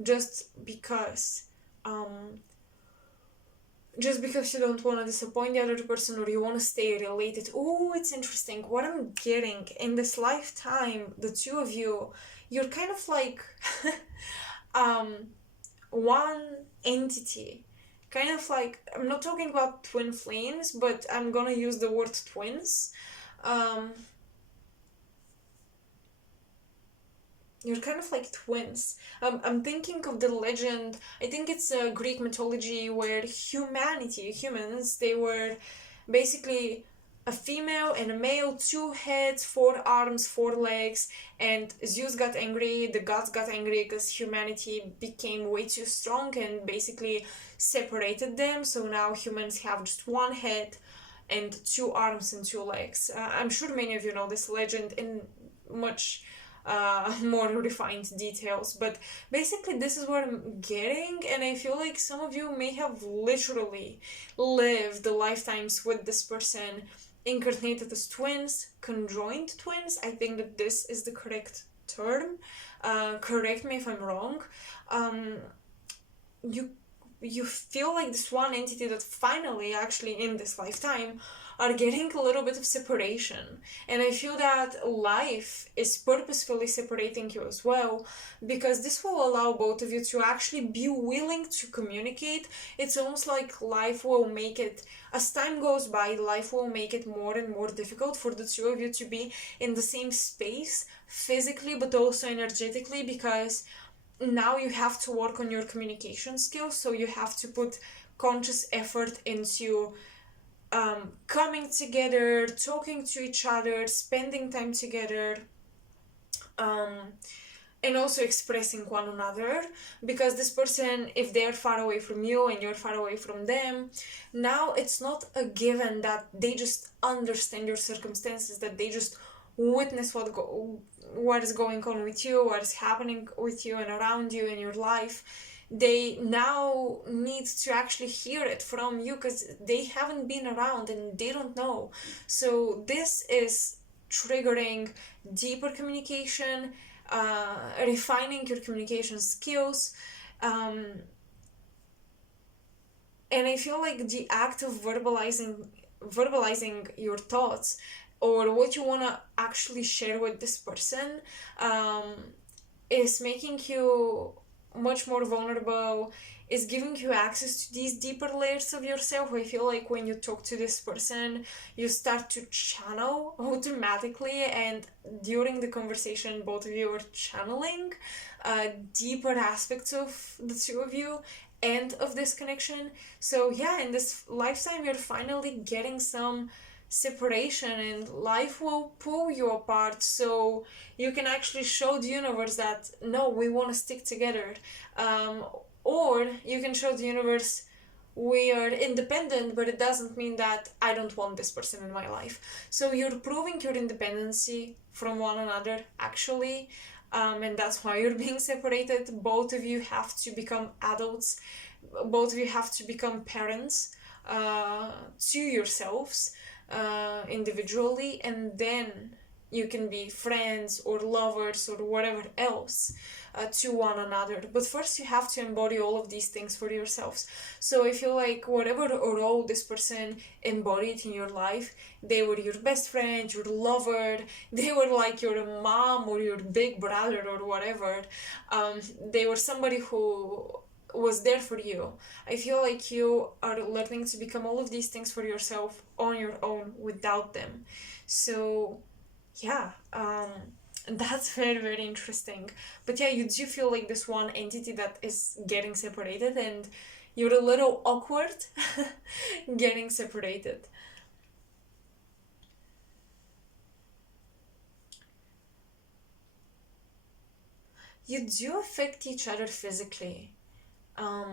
just because you don't want to disappoint the other person or you want to stay related. Oh, it's interesting. What I'm getting in this lifetime, the two of you, you're kind of like one entity. Kind of like, I'm not talking about twin flames, but I'm gonna use the word twins. You're kind of like twins. I'm thinking of the legend. I think it's a Greek mythology where humans, they were basically a female and a male, 2 heads, 4 arms, 4 legs, and Zeus got angry, the gods got angry because humanity became way too strong and basically separated them, so now humans have just 1 head and 2 arms and 2 legs. I'm sure many of you know this legend in much more refined details, but basically this is what I'm getting, and I feel like some of you may have literally lived lifetimes with this person, incarnated as twins, conjoined twins. I think that this is the correct term. Correct me if I'm wrong. You you feel like this one entity that finally, actually in this lifetime, are getting a little bit of separation. And I feel that life is purposefully separating you as well, because this will allow both of you to actually be willing to communicate. It's almost like life will make it, as time goes by, life will make it more and more difficult for the two of you to be in the same space physically, but also energetically, because now you have to work on your communication skills. So you have to put conscious effort into coming together, talking to each other, spending time together, and also expressing one another. Because this person, if they're far away from you and you're far away from them, now it's not a given that they just understand your circumstances, that they just witness what is going on with you, what is happening with you and around you in your life. They now need to actually hear it from you, because they haven't been around and they don't know. So this is triggering deeper communication, refining your communication skills, and I feel like the act of verbalizing your thoughts or what you want to actually share with this person is making you much more vulnerable, is giving you access to these deeper layers of yourself. I feel like when you talk to this person, you start to channel automatically, and during the conversation, both of you are channeling deeper aspects of the two of you and of this connection. So yeah, in this lifetime, you're finally getting some separation, and life will pull you apart, so you can actually show the universe that no, we want to stick together, or you can show the universe we are independent, but it doesn't mean that I don't want this person in my life. So you're proving your independency from one another, actually, and that's why you're being separated. Both of you have to become adults, both of you have to become parents to yourselves individually, and then you can be friends or lovers or whatever else to one another. But first you have to embody all of these things for yourselves. So I feel like whatever role this person embodied in your life, they were your best friend, your lover, they were like your mom or your big brother or whatever, they were somebody who was there for you. I feel like you are learning to become all of these things for yourself on your own without them. So yeah, that's very, very interesting. But yeah, you do feel like this one entity that is getting separated, and you're a little awkward getting separated. You do affect each other physically. um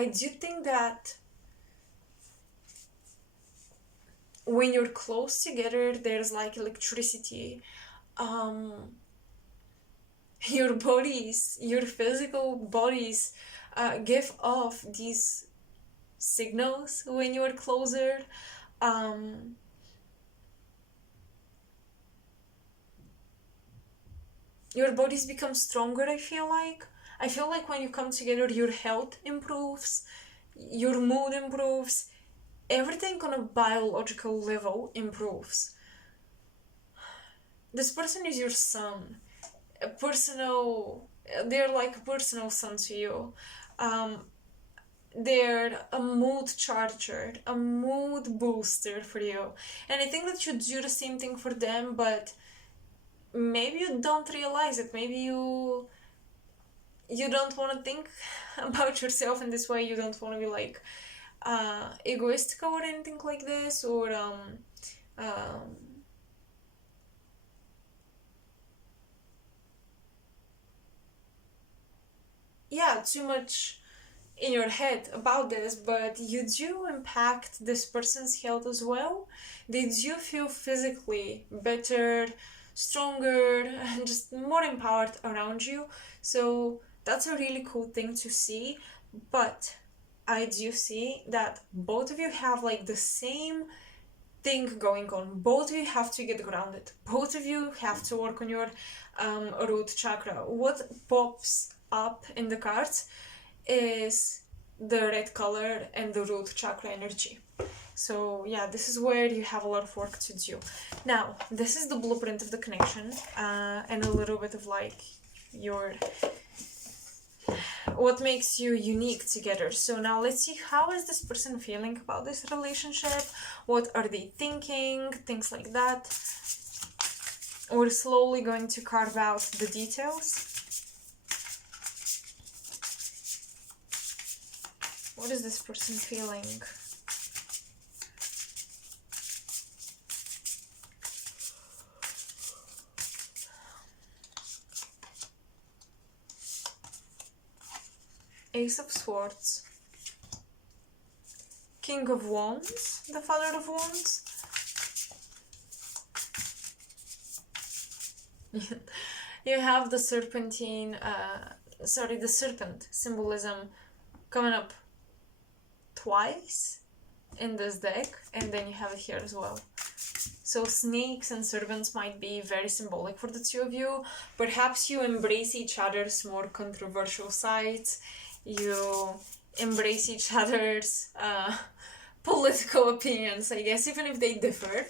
I do think that when you're close together, there's like electricity. um your bodies, your physical bodies, give off these signals when you're closer. um your bodies become stronger. I feel like when you come together, your health improves, your mood improves, everything on a biological level improves. This person is your son, a personal, they're like a personal son to you. um they're a mood charger, a mood booster for you, and I think that you do the same thing for them, but maybe you don't realize it. Maybe you don't want to think about yourself in this way. You don't want to be like egoistical or anything like this, or um, yeah, too much in your head about this, but you do impact this person's health as well. They do feel physically better, stronger, and just more empowered around you. So that's a really cool thing to see. But I do see that both of you have like the same thing going on. Both of you have to get grounded. Both of you have to work on your root chakra. What pops up in the cards is the red color and the root chakra energy. So yeah, this is where you have a lot of work to do. Now, this is the blueprint of the connection, and a little bit of like your what makes you unique together. So now let's see, how is this person feeling about this relationship? What are they thinking? Things like that. We're slowly going to carve out the details. What is this person feeling? Ace of Swords, King of Wands, the Father of Wands. You have the serpentine, the serpent symbolism coming up twice in this deck, and then you have it here as well. So snakes and serpents might be very symbolic for the two of you. Perhaps you embrace each other's more controversial sides. You embrace each other's political opinions, I guess, even if they differ.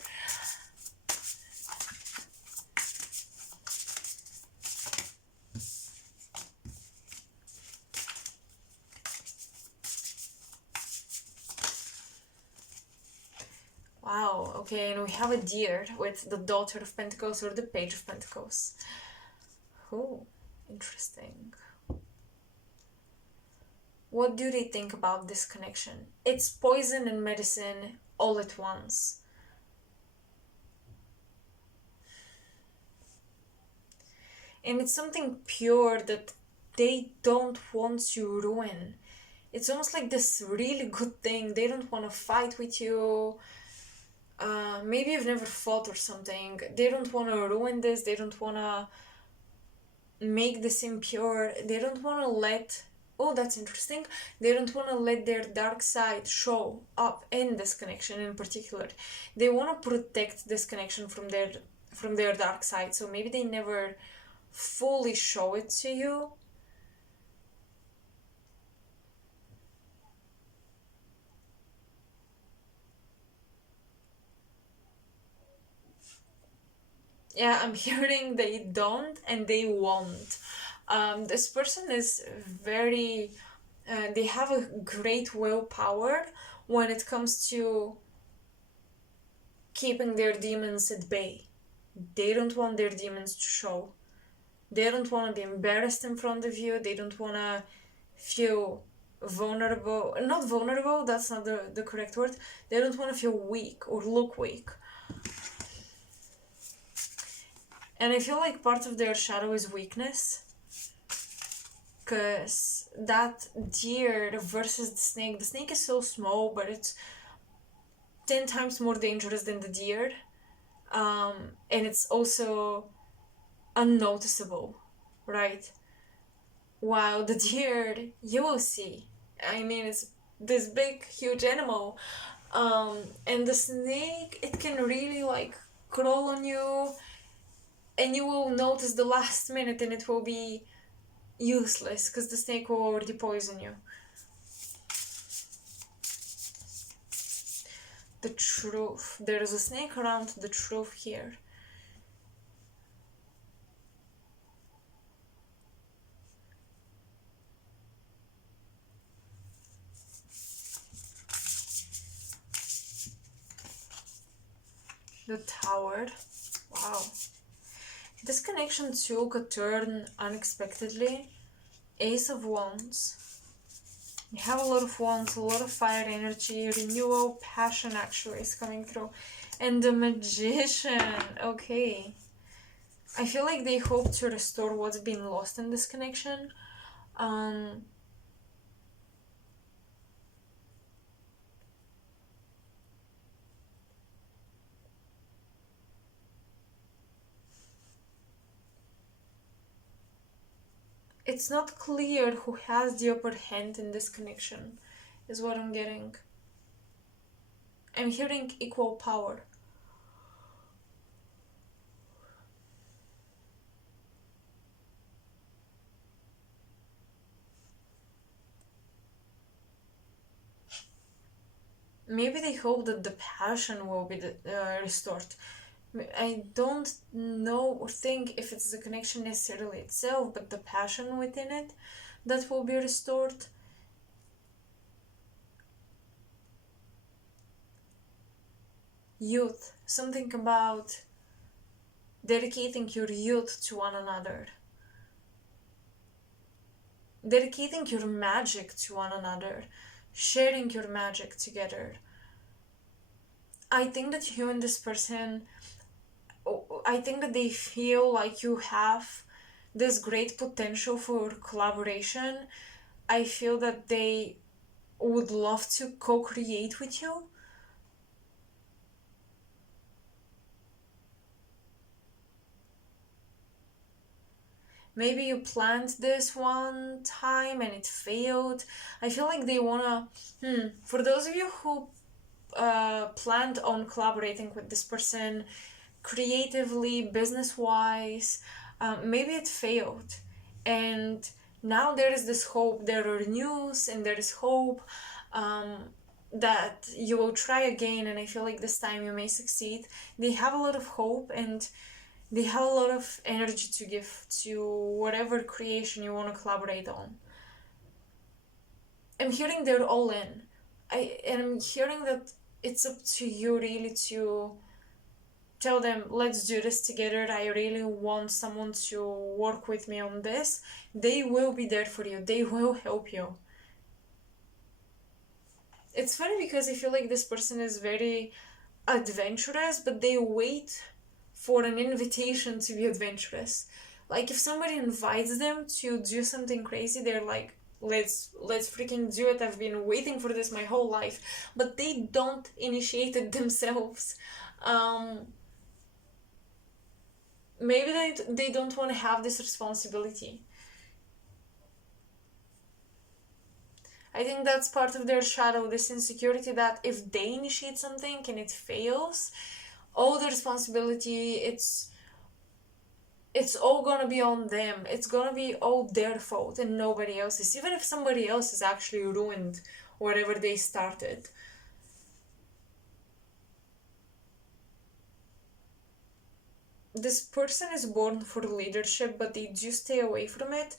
Wow, okay, and we have a deer with the Daughter of Pentacles or the Page of Pentacles. Oh, interesting. What do they think about this connection? It's poison and medicine all at once. And it's something pure that they don't want to ruin. It's almost like this really good thing. They don't want to fight with you. Maybe you've never fought or something. They don't want to ruin this. They don't want to make this impure. They don't want to let... Oh, that's interesting. They don't want to let their dark side show up in this connection in particular. They want to protect this connection from their dark side. So maybe they never fully show it to you. Yeah, I'm hearing they don't and they won't. This person is very... they have a great willpower when it comes to keeping their demons at bay. They don't want their demons to show. They don't want to be embarrassed in front of you. They don't want to feel vulnerable. Not vulnerable, that's not the correct word. They don't want to feel weak or look weak. And I feel like part of their shadow is weakness. Because that deer versus the snake is so small, but it's 10 times more dangerous than the deer. And it's also unnoticeable, right? While the deer, you will see. I mean, it's this big, huge animal. And the snake, it can really like crawl on you, and you will notice the last minute and it will be useless because the snake will already poison you. The truth. There is a snake around the truth here. The Tower. Wow. This connection took a turn unexpectedly. Ace of Wands. You have a lot of wands, a lot of fire energy, renewal, passion actually is coming through. And the Magician, okay. I feel like they hope to restore what's been lost in this connection. It's not clear who has the upper hand in this connection, is what I'm getting. I'm hearing equal power. Maybe they hope that the passion will be restored. I don't know or think if it's the connection necessarily itself, but the passion within it that will be restored. Youth, something about dedicating your youth to one another, dedicating your magic to one another, sharing your magic together. I think that you and this person, I think that they feel like you have this great potential for collaboration. I feel that they would love to co-create with you. Maybe you planned this one time and it failed. I feel like they wanna. For those of you who planned on collaborating with this person creatively, business wise, maybe it failed. And now there is this hope, there are news, and there is hope that you will try again. And I feel like this time you may succeed. They have a lot of hope and they have a lot of energy to give to whatever creation you want to collaborate on. I'm hearing they're all in. I'm hearing that it's up to you really to tell them, let's do this together. I really want someone to work with me on this. They will be there for you. They will help you. It's funny because I feel like this person is very adventurous, but they wait for an invitation to be adventurous. Like if somebody invites them to do something crazy, they're like, let's freaking do it. I've been waiting for this my whole life. But they don't initiate it themselves. Maybe they don't want to have this responsibility. I think that's part of their shadow, this insecurity that if they initiate something and it fails, all the responsibility, it's all gonna be on them. It's gonna be all their fault and nobody else's. Even if somebody else has actually ruined whatever they started. This person is born for leadership, but they do stay away from it.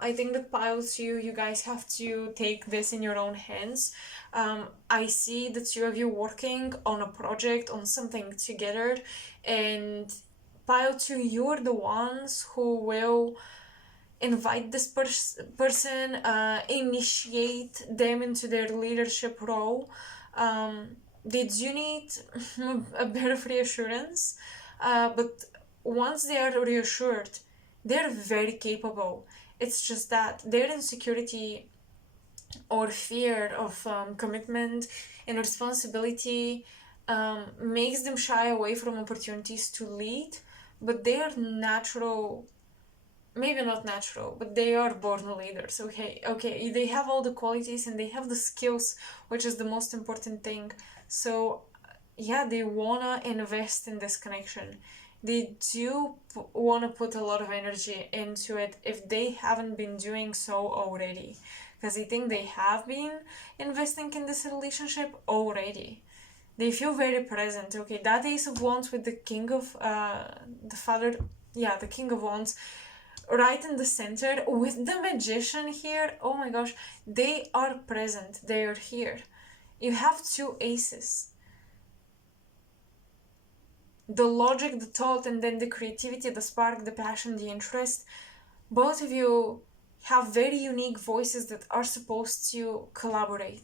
I think that piles you guys have to take this in your own hands. I see the two of you working on a project, on something together, and pile two, you're the ones who will invite this person, initiate them into their leadership role. They do need a bit of reassurance, but once they are reassured, they're very capable. It's just that their insecurity or fear of commitment and responsibility makes them shy away from opportunities to lead, but they are natural, maybe not natural, but they are born leaders. Okay, they have all the qualities and they have the skills, which is the most important thing. So yeah, they wanna invest in this connection. They do want to put a lot of energy into it if they haven't been doing so already, because I think they have been investing in this relationship already. They feel very present. Okay, that Ace of Wands with the King of the Father, yeah, the King of Wands, right in the center with the Magician here. Oh my gosh, they are present. They are here. You have two aces. The logic, the thought, and then the creativity, the spark, the passion, the interest. Both of you have very unique voices that are supposed to collaborate.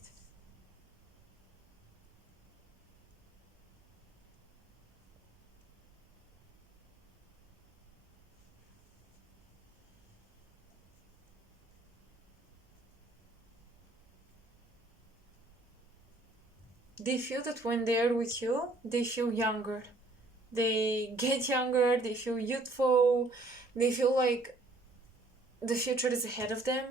They feel that when they're with you, they feel younger. They get younger, they feel youthful, they feel like the future is ahead of them.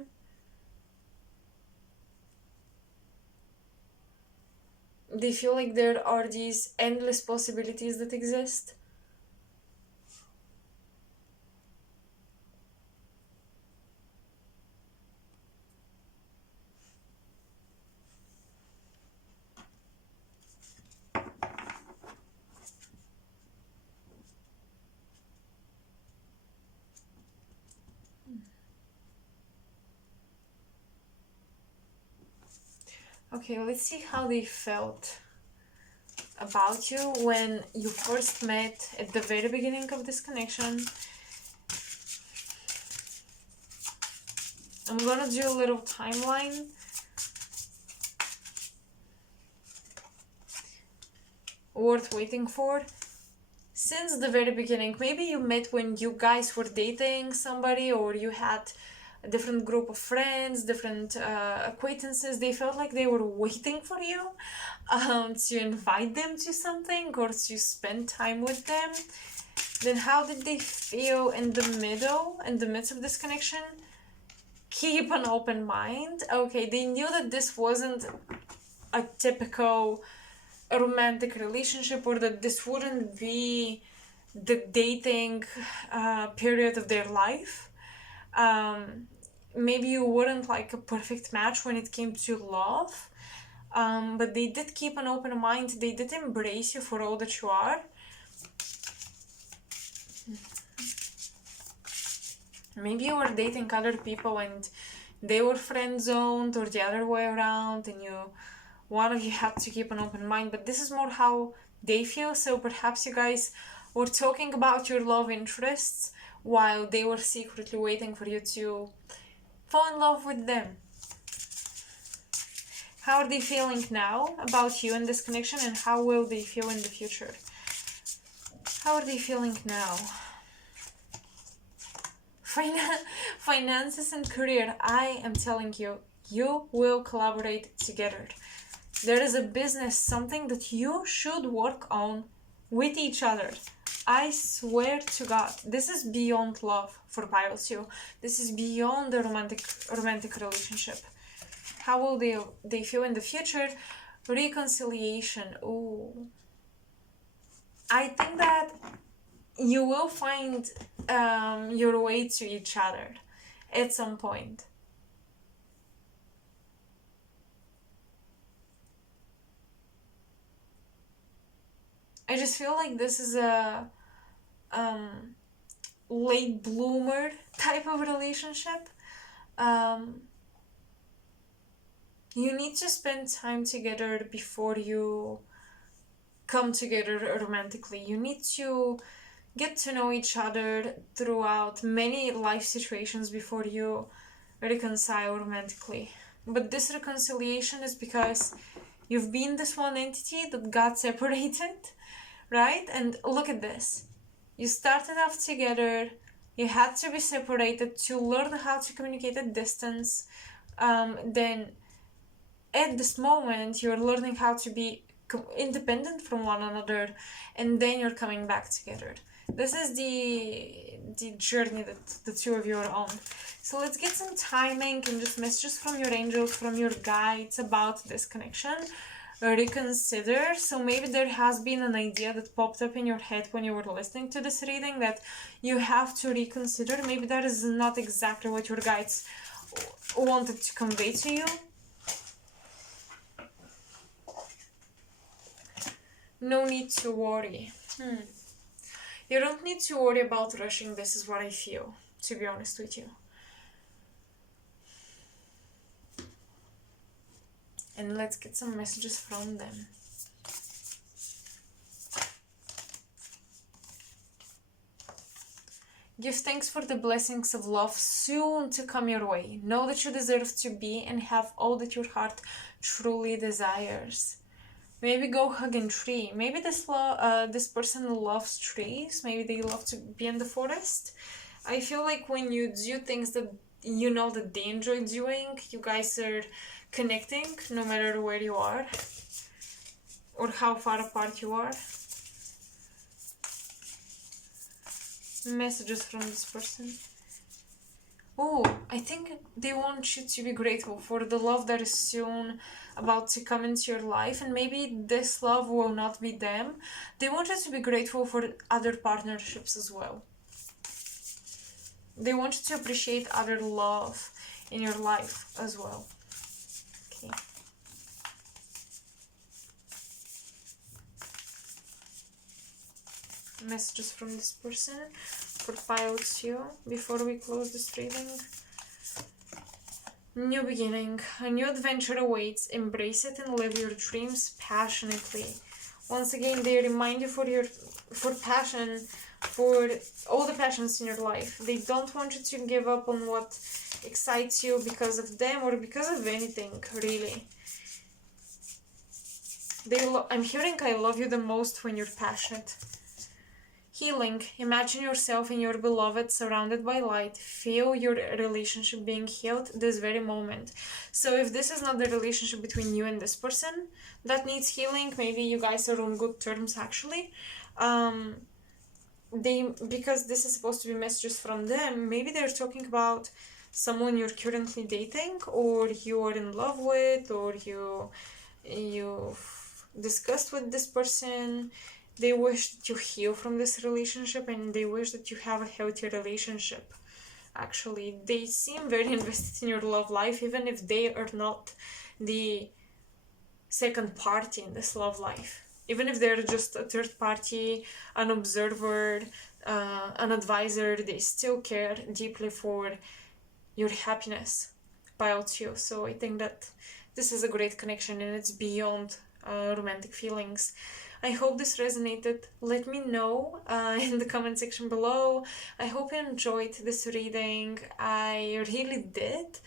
They feel like there are these endless possibilities that exist. Okay, let's see how they felt about you when you first met at the very beginning of this connection. I'm gonna do a little timeline. Worth waiting for. Since the very beginning, maybe you met when you guys were dating somebody, or you had a different group of friends, different acquaintances. They felt like they were waiting for you to invite them to something or to spend time with them. Then how did they feel in the midst of this connection? Keep an open mind. Okay, they knew that this wasn't a typical romantic relationship, or that this wouldn't be the dating period of their life. Maybe you weren't like a perfect match when it came to love, but they did keep an open mind. They did embrace you for all that you are. Maybe you were dating other people and they were friend zoned, or the other way around, and one of you had to keep an open mind. But this is more how they feel. So perhaps you guys were talking about your love interests while they were secretly waiting for you to fall in love with them. How are they feeling now about you in this connection, and how will they feel in the future? How are they feeling now? Finances and career. I am telling you, you will collaborate together. There is a business, something that you should work on with each other. I swear to God, this is beyond love for Bible 2. This is beyond the romantic relationship. How will they feel in the future? Reconciliation. Ooh. I think that you will find your way to each other at some point. I just feel like this is a late bloomer type of relationship. You need to spend time together before you come together romantically. You need to get to know each other throughout many life situations before you reconcile romantically. But this reconciliation is because you've been this one entity that got separated, right? And look at this. You started off together, you had to be separated to learn how to communicate at distance. Then at this moment, you're learning how to be independent from one another, and then you're coming back together. This is the journey that the two of you are on. So let's get some timing and just messages from your angels, from your guides about this connection. Reconsider. So maybe there has been an idea that popped up in your head when you were listening to this reading that you have to reconsider. Maybe that is not exactly what your guides wanted to convey to you. No need to worry. You don't need to worry about rushing. This is what I feel, to be honest with you. And let's get some messages from them. Give thanks for the blessings of love soon to come your way. Know that you deserve to be and have all that your heart truly desires. Maybe go hug a tree. Maybe this person loves trees. Maybe they love to be in the forest. I feel like when you do things that you know that they enjoy doing, you guys are connecting no matter where you are or how far apart you are. Messages from this person. Oh, I think they want you to be grateful for the love that is soon about to come into your life, and maybe this love will not be them. They want you to be grateful for other partnerships as well. They want you to appreciate other love in your life as well. Okay. Messages from this person for pile 2 before we close this reading. New beginning. A new adventure awaits. Embrace it and live your dreams passionately. Once again, they remind you for passion, for all the passions in your life. They don't want you to give up on what excites you because of them or because of anything, really. I'm hearing I love you the most when you're passionate. Healing. Imagine yourself and your beloved surrounded by light. Feel your relationship being healed this very moment. So if this is not the relationship between you and this person that needs healing, maybe you guys are on good terms actually. Because this is supposed to be messages from them, maybe they're talking about someone you're currently dating or you're in love with, or you've discussed with this person. They wish that you heal from this relationship and they wish that you have a healthy relationship. Actually, they seem very invested in your love life, even if they are not the second party in this love life. Even if they're just a third party, an observer, an advisor, they still care deeply for your happiness, pile 2. So I think that this is a great connection and it's beyond romantic feelings. I hope this resonated. Let me know in the comment section below. I hope you enjoyed this reading. I really did.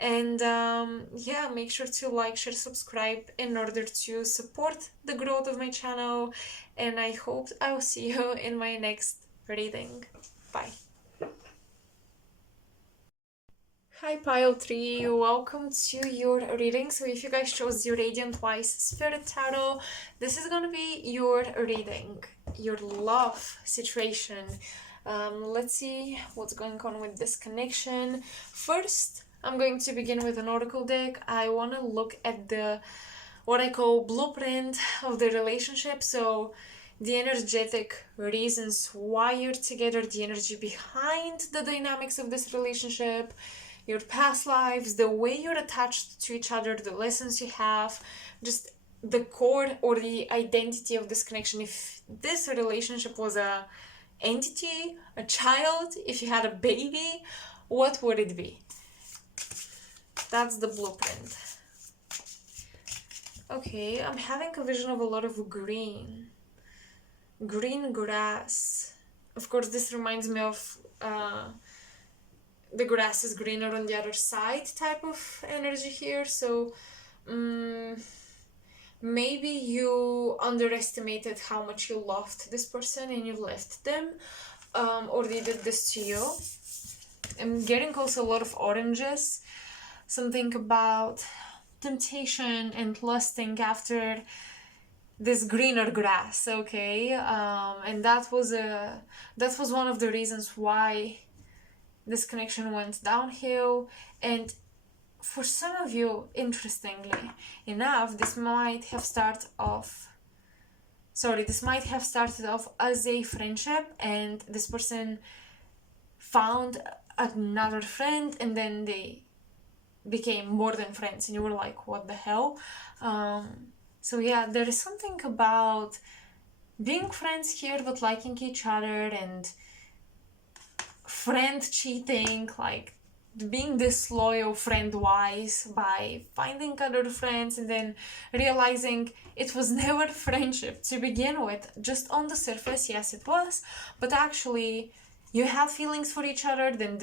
And yeah, make sure to like, share, subscribe in order to support the growth of my channel. And I hope I'll see you in my next reading. Bye. Hi pile 3, welcome to your reading. So if you guys chose the Radiant Wise Spirit Tarot, this is gonna be your reading, your love situation. Let's see what's going on with this connection. First, I'm going to begin with an oracle deck. I want to look at the what I call blueprint of the relationship. So the energetic reasons why you're together, the energy behind the dynamics of this relationship, your past lives, the way you're attached to each other, the lessons you have, just the core or the identity of this connection. If this relationship was a entity, a child, if you had a baby, what would it be? That's the blueprint. Okay, I'm having a vision of a lot of green grass. Of course, this reminds me of the grass is greener on the other side type of energy here. So maybe you underestimated how much you loved this person and you left them, or they did this to you. I'm getting also a lot of oranges, something about temptation and lusting after this greener grass. Okay, and that was one of the reasons why this connection went downhill. And for some of you, interestingly enough, this might have started off as a friendship, and this person found another friend and then they became more than friends and you were like, what the hell? So yeah, there is something about being friends here but liking each other, and friend cheating, like being disloyal friend wise by finding other friends and then realizing it was never friendship to begin with. Just on the surface, yes it was, but actually you had feelings for each other, then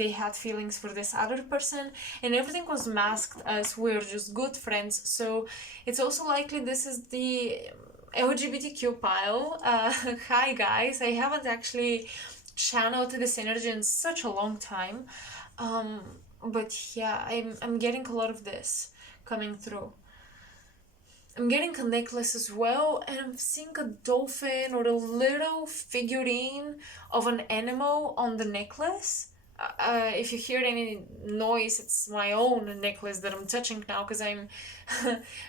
they had feelings for this other person, and everything was masked as we're just good friends. So it's also likely this is the LGBTQ pile. Hi guys, I haven't actually channeled this energy in such a long time. But yeah, I'm getting a lot of this coming through. I'm getting a necklace as well, and I'm seeing a dolphin or a little figurine of an animal on the necklace. If you hear any noise, it's my own necklace that I'm touching now because I'm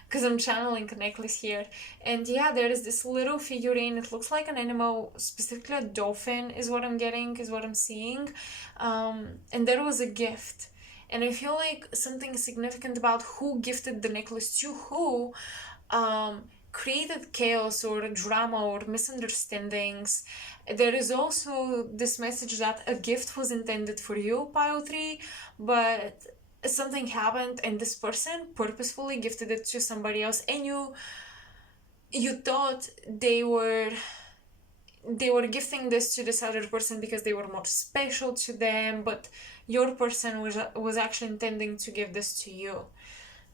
because I'm channeling a necklace here. And yeah, there is this little figurine. It looks like an animal, specifically a dolphin is what I'm getting, is what I'm seeing. And there was a gift. And I feel like something significant about who gifted the necklace to who created chaos or drama or misunderstandings. There is also this message that a gift was intended for you, Pile 3, but something happened and this person purposefully gifted it to somebody else, and you thought they were gifting this to this other person because they were more special to them, but your person was actually intending to give this to you.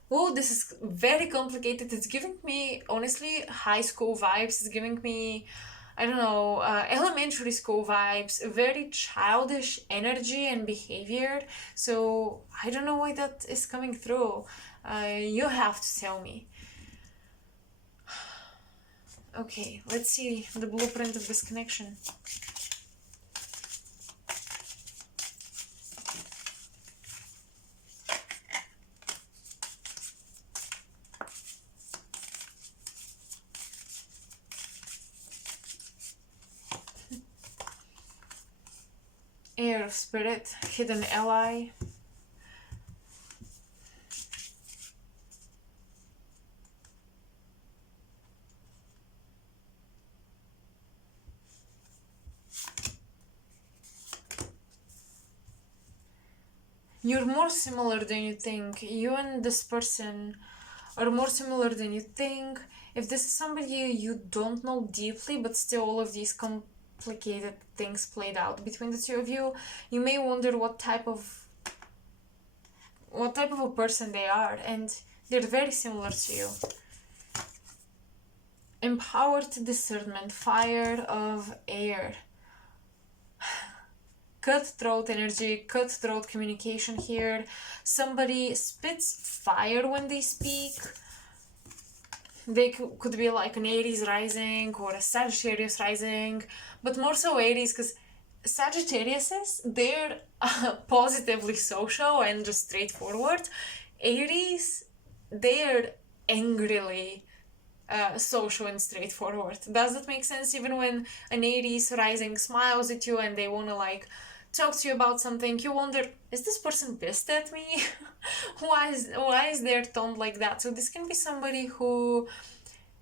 Oh, this is very complicated. It's giving me, honestly, high school vibes. It's giving me, I don't know, elementary school vibes, very childish energy and behavior. So I don't know why that is coming through. You have to tell me. Okay, let's see the blueprint of this connection. Air of Spirit, Hidden Ally. You're more similar than you think. You and this person are more similar than you think. If this is somebody you don't know deeply, but still all of these complicated things played out between the two of you, you may wonder what type of a person they are, and they're very similar to you. Empowered discernment, fire of air. Cutthroat energy, cutthroat communication here. Somebody spits fire when they speak. They could be like an Aries rising or a Sagittarius rising, but more so Aries, because Sagittariuses, they're positively social and just straightforward. Aries, they're angrily social and straightforward. Does that make sense? Even when an Aries rising smiles at you and they want to like talk to you about something, you wonder, is this person pissed at me? why is their tone like that? So this can be somebody who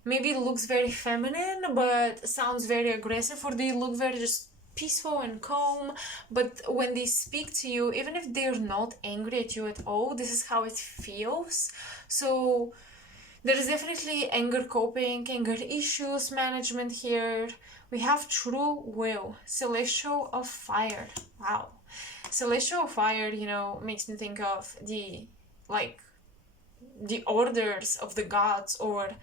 maybe looks very feminine but sounds very aggressive, or they look very just peaceful and calm, but when they speak to you, even if they're not angry at you at all, this is how it feels. So there is definitely anger coping, anger issues management here. We have true will, celestial of fire. Wow. Celestial of fire, makes me think of the orders of the gods, or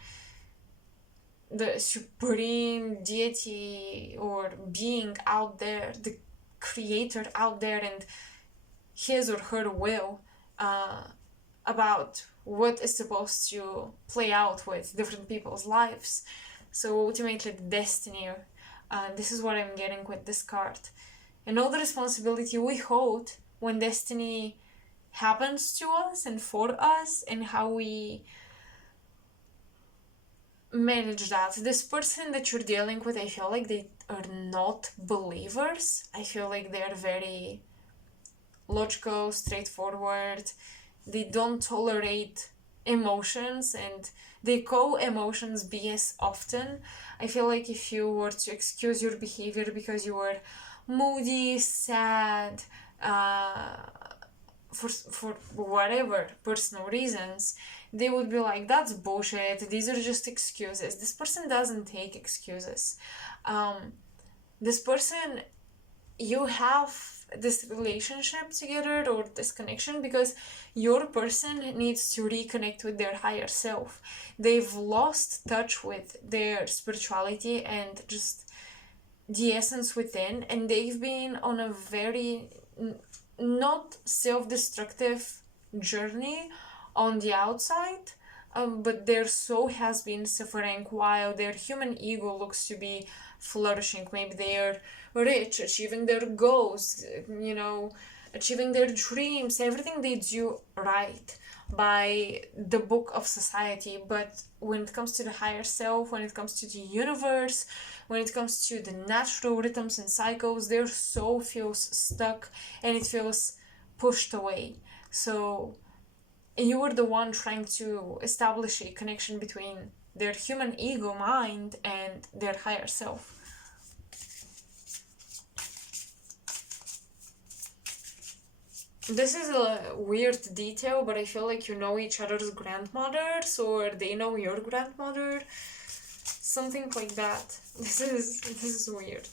the supreme deity or being out there, the creator out there, and his or her will about what is supposed to play out with different people's lives. So ultimately, the destiny. This is what I'm getting with this card. And all the responsibility we hold when destiny happens to us and for us, and how we manage that. This person that you're dealing with, I feel like they are not believers. I feel like they're very logical, straightforward. They don't tolerate emotions, and they call emotions BS often. I feel like if you were to excuse your behavior because you were moody, sad, for whatever personal reasons, they would be like, that's bullshit, these are just excuses. This person doesn't take excuses. This person, you have this relationship together or this connection because your person needs to reconnect with their higher self. They've lost touch with their spirituality and just the essence within, and they've been on a very not self-destructive journey on the outside, but their soul has been suffering while their human ego looks to be flourishing. Maybe they are rich, achieving their goals, achieving their dreams, everything they do right by the book of society. But when it comes to the higher self, when it comes to the universe, when it comes to the natural rhythms and cycles, their soul feels stuck and it feels pushed away. So you were the one trying to establish a connection between their human ego mind and their higher self. This is a weird detail, but I feel like you know each other's grandmothers, or they know your grandmother. Something like that. This is weird.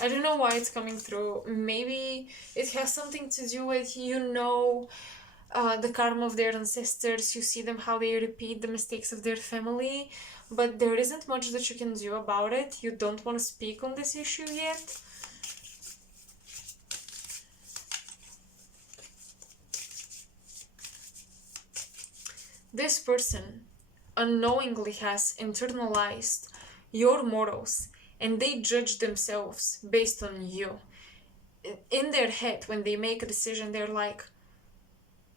I don't know why it's coming through. Maybe it has something to do with, the karma of their ancestors. You see them how they repeat the mistakes of their family, but there isn't much that you can do about it. You don't want to speak on this issue yet. This person unknowingly has internalized your morals and they judge themselves based on you. In their head, when they make a decision, they're like,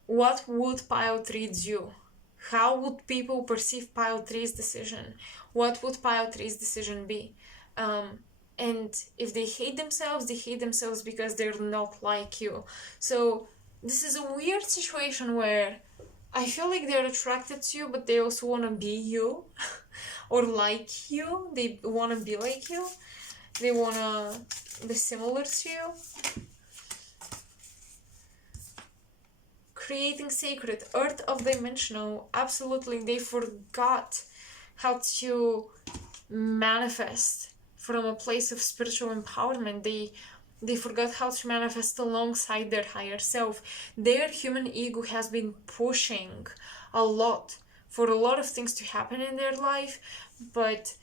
what would pile 3 do? How would people perceive pile 3's decision? What would pile 3's decision be? And if they hate themselves because they're not like you. So this is a weird situation where I feel like they're attracted to you, but they also want to be you or like you. They want to be like you. They want to be similar to you. Creating sacred, earth of dimensional. Absolutely, they forgot how to manifest from a place of spiritual empowerment. They forgot how to manifest alongside their higher self. Their human ego has been pushing a lot for a lot of things to happen in their life, but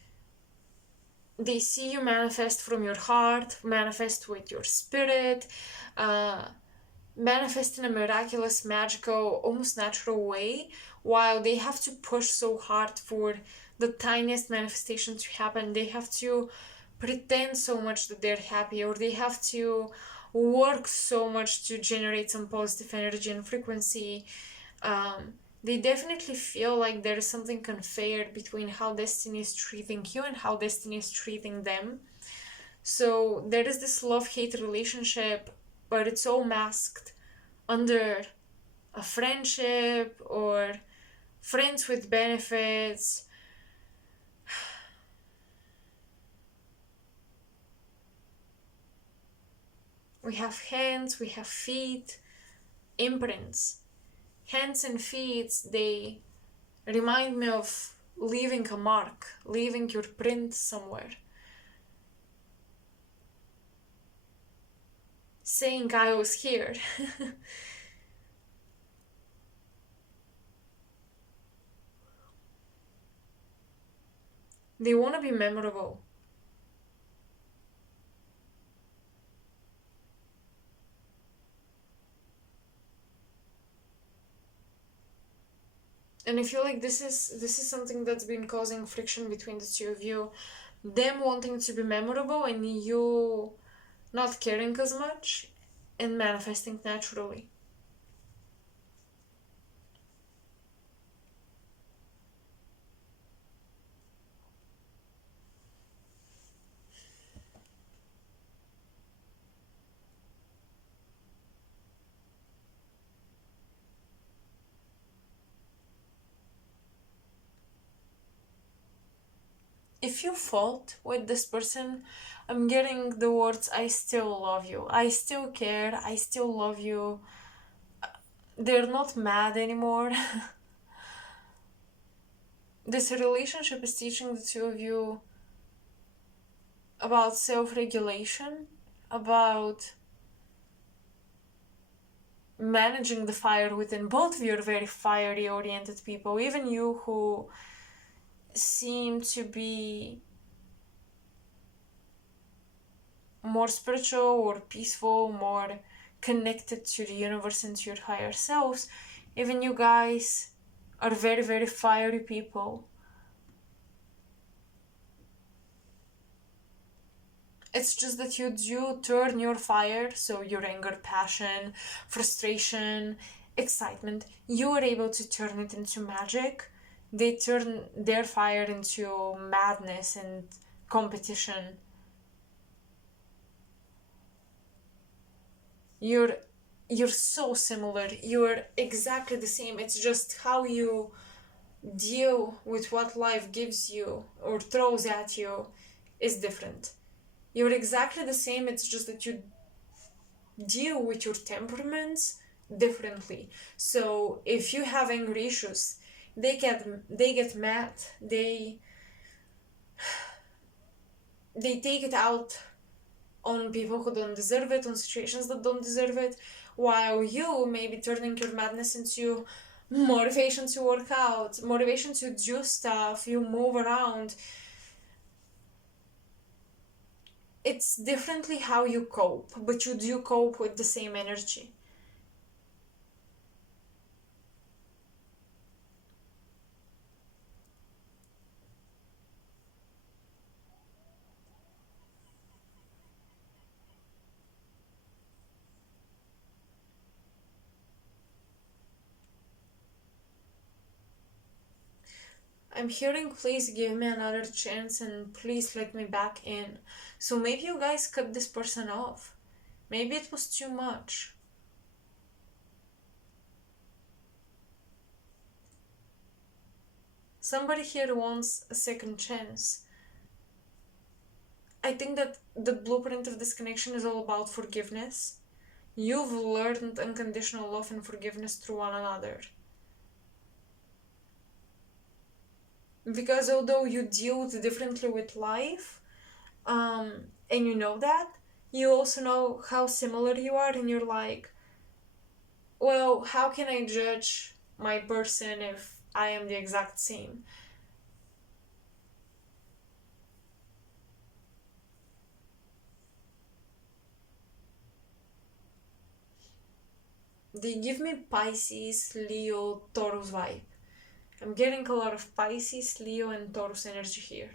they see you manifest from your heart, manifest with your spirit, manifest in a miraculous, magical, almost natural way, while they have to push so hard for the tiniest manifestation to happen. They have to pretend so much that they're happy, or they have to work so much to generate some positive energy and frequency. They definitely feel like there is something unfair between how destiny is treating you and how destiny is treating them. So there is this love-hate relationship, but it's all masked under a friendship or friends with benefits. We have hands, we have feet, imprints. Hands and feet, they remind me of leaving a mark, leaving your print somewhere. Saying I was here. They want to be memorable. And I feel like this is something that's been causing friction between the two of you. Them wanting to be memorable and you not caring as much and manifesting naturally. If you fought with this person, I'm getting the words, I still love you, I still care, I still love you. They're not mad anymore. This relationship is teaching the two of you about self-regulation, about managing the fire within. Both of you are very fiery oriented people. Even you who seem to be more spiritual or peaceful, more connected to the universe and to your higher selves, even you guys are very, very fiery people. It's just that you do turn your fire, so your anger, passion, frustration, excitement, you are able to turn it into magic. They turn their fire into madness and competition. You're so similar. You're exactly the same. It's just how you deal with what life gives you or throws at you is different. You're exactly the same, it's just that you deal with your temperaments differently. So if you have anger issues, they get mad, they take it out on people who don't deserve it, on situations that don't deserve it, while you may be turning your madness into motivation to work out, motivation to do stuff, you move around. It's differently how you cope, but you do cope with the same energy. I'm hearing please give me another chance and please let me back in. So maybe you guys cut this person off. Maybe it was too much. Somebody here wants a second chance. I think that the blueprint of this connection is all about forgiveness. You've learned unconditional love and forgiveness through one another. Because although you deal differently with life, and you know that, you also know how similar you are, and you're like, well, how can I judge my person if I am the exact same? They give me Pisces, Leo, Taurus vibe. I'm getting a lot of Pisces, Leo, and Taurus energy here.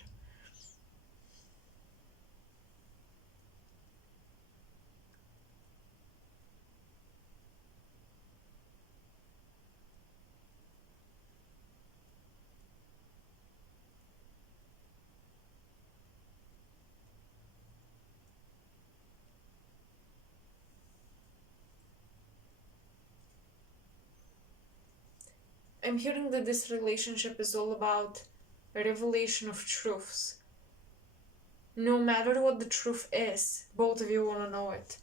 I'm hearing that this relationship is all about a revelation of truths. No matter what the truth is, both of you want to know it.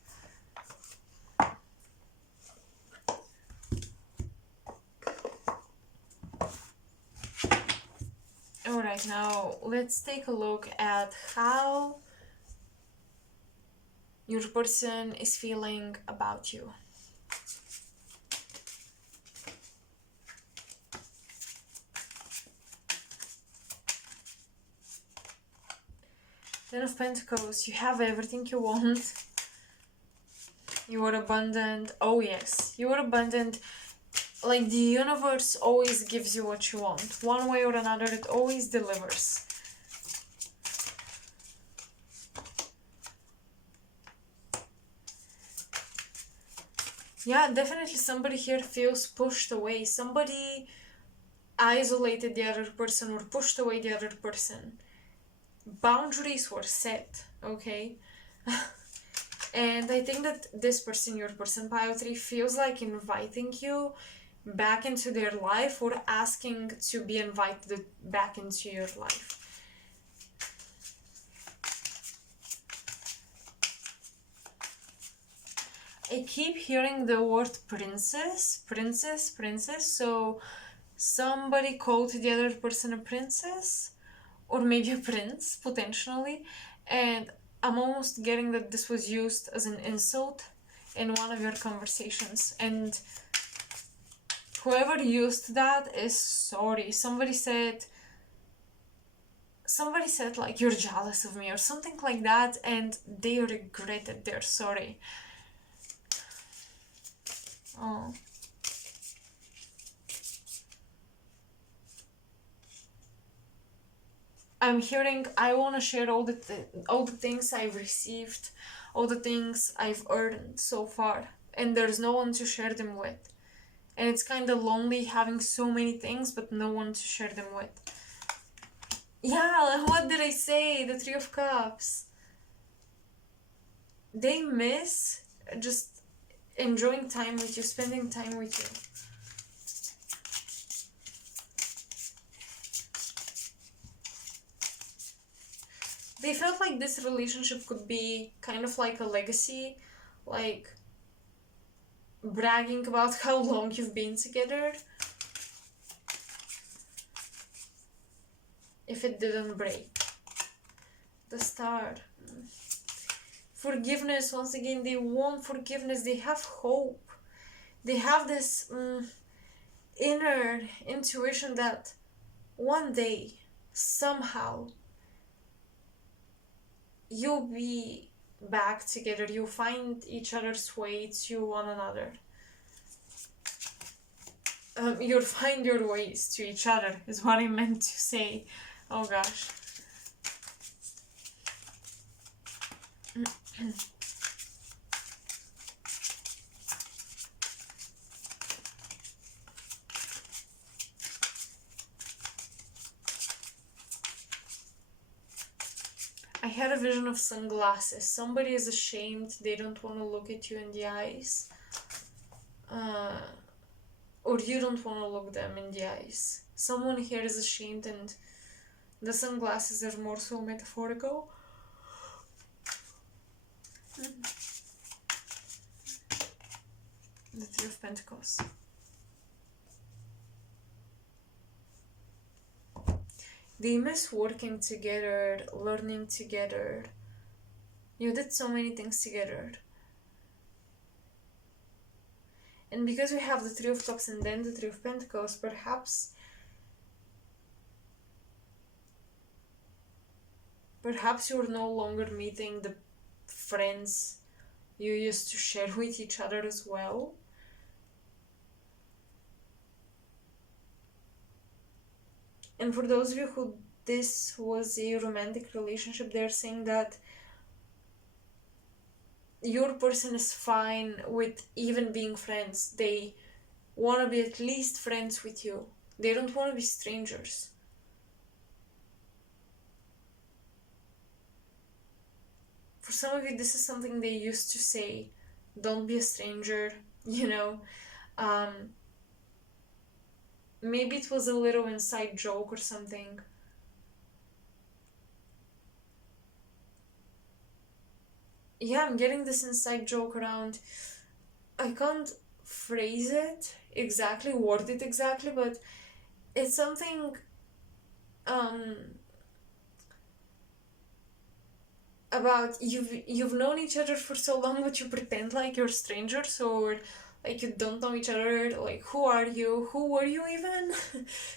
Alright, now let's take a look at how your person is feeling about you. Ten of Pentacles, you have everything you want. You are abundant. Oh yes, you are abundant. Like the universe always gives you what you want. One way or another, it always delivers. Yeah, definitely somebody here feels pushed away. Somebody isolated the other person or pushed away the other person. Boundaries were set, okay? And I think that this person, your person pile 3, feels like inviting you back into their life or asking to be invited back into your life. I keep hearing the word princess, princess, princess. So somebody called the other person a princess or maybe a prince potentially, and I'm almost getting that this was used as an insult in one of your conversations, and whoever used that is sorry. Somebody said like, you're jealous of me or something like that, and they regretted their sorry. Oh. I'm hearing I want to share all the things I've received, all the things I've earned so far, and there's no one to share them with. And it's kind of lonely having so many things but no one to share them with. Yeah, what did I say? The Three of Cups. They miss just enjoying time with you, spending time with you. They felt like this relationship could be kind of like a legacy, like bragging about how long you've been together. If it didn't break. The Star. Forgiveness, once again, they want forgiveness, they have hope. They have this inner intuition that one day, somehow, you'll be back together, you'll find each other's way to one another. You'll find your ways to each other, is what I meant to say. Oh gosh. I had a vision of sunglasses. Somebody is ashamed, they don't want to look at you in the eyes. Or you don't want to look them in the eyes. Someone here is ashamed, and the sunglasses are more so metaphorical. The Three of Pentacles. They miss working together, learning together. You did so many things together. And because we have the Three of Cups and then the Three of Pentacles, perhaps you're no longer meeting the friends you used to share with each other as well. And for those of you who this was a romantic relationship, they're saying that your person is fine with even being friends. They want to be at least friends with you. They don't want to be strangers. For some of you, this is something they used to say. Don't be a stranger, you know. Maybe it was a little inside joke or something. Yeah, I'm getting this inside joke around. I can't phrase it exactly, word it exactly, but it's something about you've known each other for so long, but you pretend like you're strangers, or like you don't know each other. Like, who are you? Who were you even?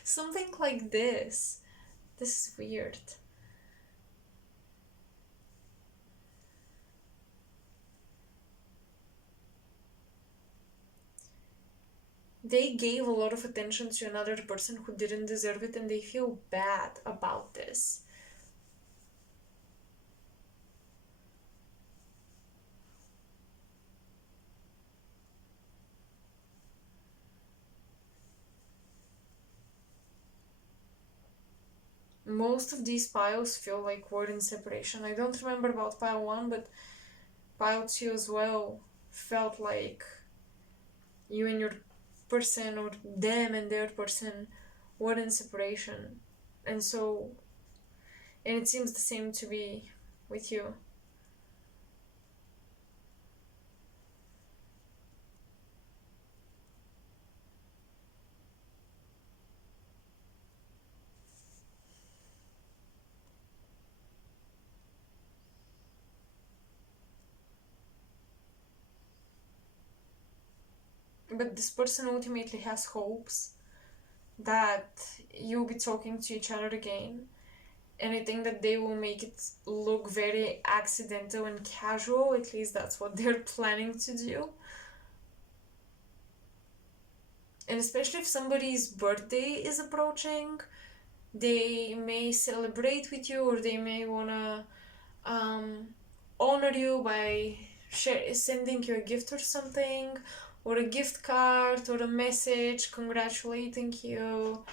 Something like this. This is weird. They gave a lot of attention to another person who didn't deserve it, and they feel bad about this. Most of these piles feel like we're in separation. I don't remember about pile 1, but pile 2 as well felt like you and your person, or them and their person, were in separation. And it seems the same to be with you. but this person ultimately has hopes that you'll be talking to each other again. And I think that they will make it look very accidental and casual. At least that's what they're planning to do. And especially if somebody's birthday is approaching, they may celebrate with you, or they may want to honor you by sending you a gift or something, or a gift card, or a message congratulating you.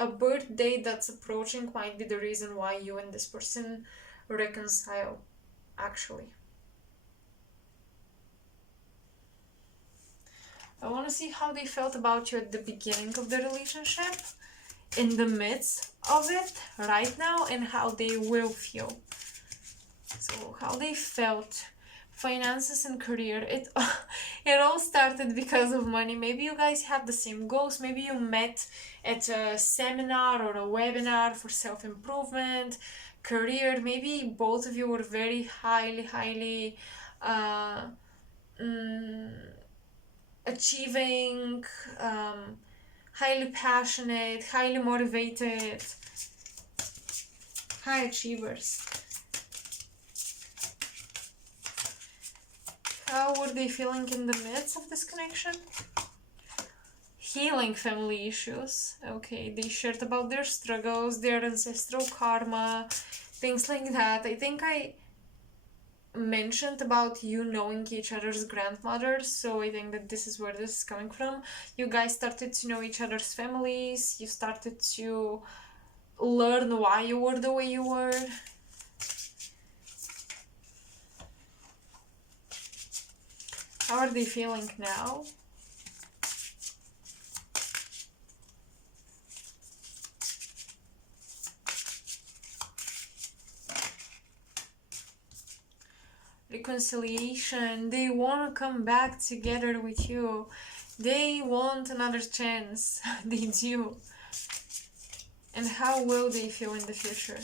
A birthday that's approaching might be the reason why you and this person reconcile, actually. I want to see how they felt about you at the beginning of the relationship, in the midst of it, right now, and how they will feel. So, how they felt. Finances and career. It all started because of money. Maybe you guys have the same goals. Maybe you met at a seminar or a webinar for self-improvement, career. Maybe both of you were very highly achieving, highly passionate, highly motivated, high achievers. How were they feeling in the midst of this connection? Healing family issues. Okay, they shared about their struggles, their ancestral karma, things like that. I think I mentioned about you knowing each other's grandmothers, so I think that this is where this is coming from. You guys started to know each other's families, you started to learn why you were the way you were. How are they feeling now? Reconciliation. They want to come back together with you. They want another chance. They do. And how will they feel in the future?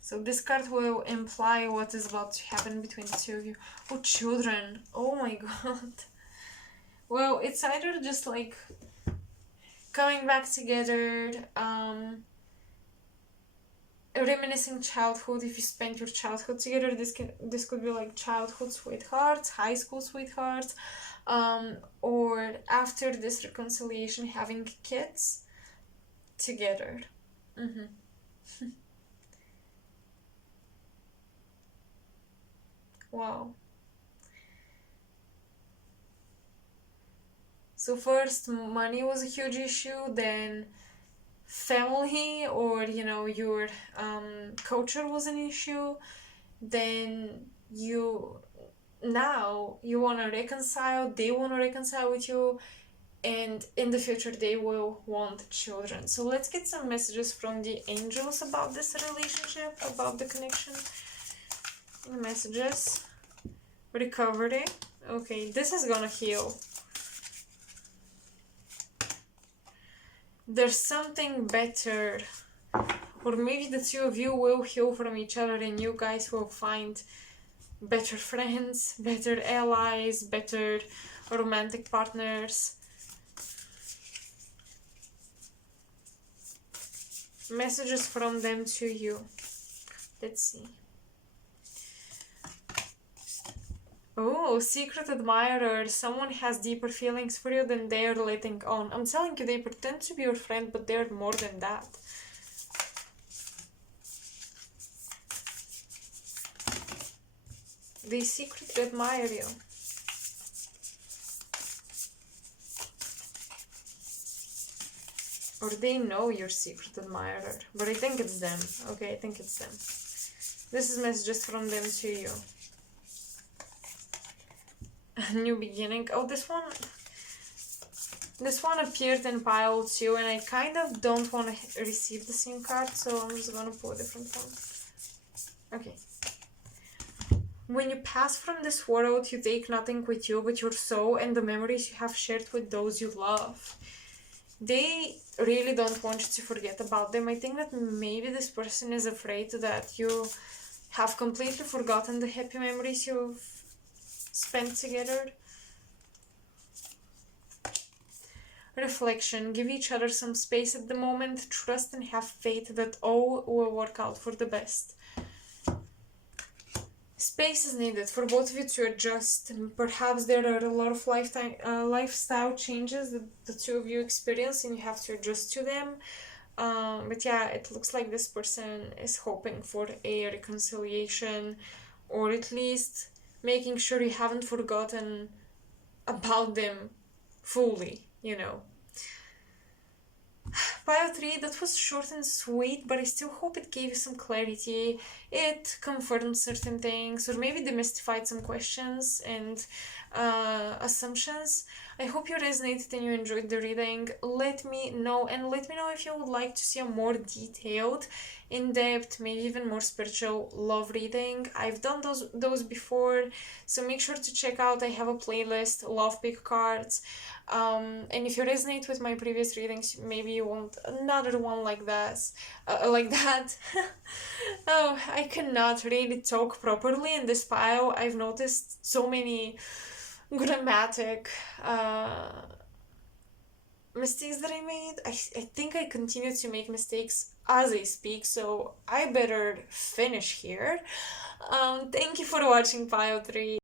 So this card will imply what is about to happen between the two of you. Oh, children. Oh my god. Well, it's either just like coming back together, reminiscing childhood. If you spent your childhood together, this could be like childhood sweethearts, high school sweethearts, or after this reconciliation, having kids together. Wow. So first, money was a huge issue, then family, or your culture was an issue, then now you want to reconcile, they want to reconcile with you, and in the future they will want children. So let's get some messages from the angels about this relationship, about the connection. Messages. Recovery. Okay, this is gonna heal. There's something better, or maybe the two of you will heal from each other and you guys will find better friends, better allies, better romantic partners. Messages from them to you. Let's see. Oh, secret admirer. Someone has deeper feelings for you than they're letting on. I'm telling you, they pretend to be your friend, but they're more than that. They secretly admire you. Or they know you're secret admirer. But I think it's them. Okay, I think it's them. This is messages from them to you. A new beginning. Oh, this one appeared in pile too, and I kind of don't want to receive the same card, so I'm just gonna pull a different one. Okay. When you pass from this world, you take nothing with you but your soul and the memories you have shared with those you love. they really don't want you to forget about them. I think that maybe this person is afraid that you have completely forgotten the happy memories you've spent together. Reflection. Give each other some space at the moment. Trust and have faith that all will work out for the best. Space is needed for both of you to adjust. Perhaps there are a lot of lifestyle changes that the two of you experience and you have to adjust to them. But yeah, it looks like this person is hoping for a reconciliation, or at least making sure you haven't forgotten about them fully, you know. Pile 3, that was short and sweet, but I still hope it gave you some clarity. It confirmed certain things, or maybe demystified some questions and assumptions. I hope you resonated and you enjoyed the reading. Let me know, and let me know if you would like to see a more detailed, in-depth, maybe even more spiritual love reading. I've done those before, so make sure to check out. I have a playlist, Love Pick Cards. And if you resonate with my previous readings, maybe you want another one like this, like that. Oh, I cannot really talk properly in this pile. I've noticed so many grammatic mistakes that I made. I think I continue to make mistakes as I speak, so I better finish here. Thank you for watching Pile 3.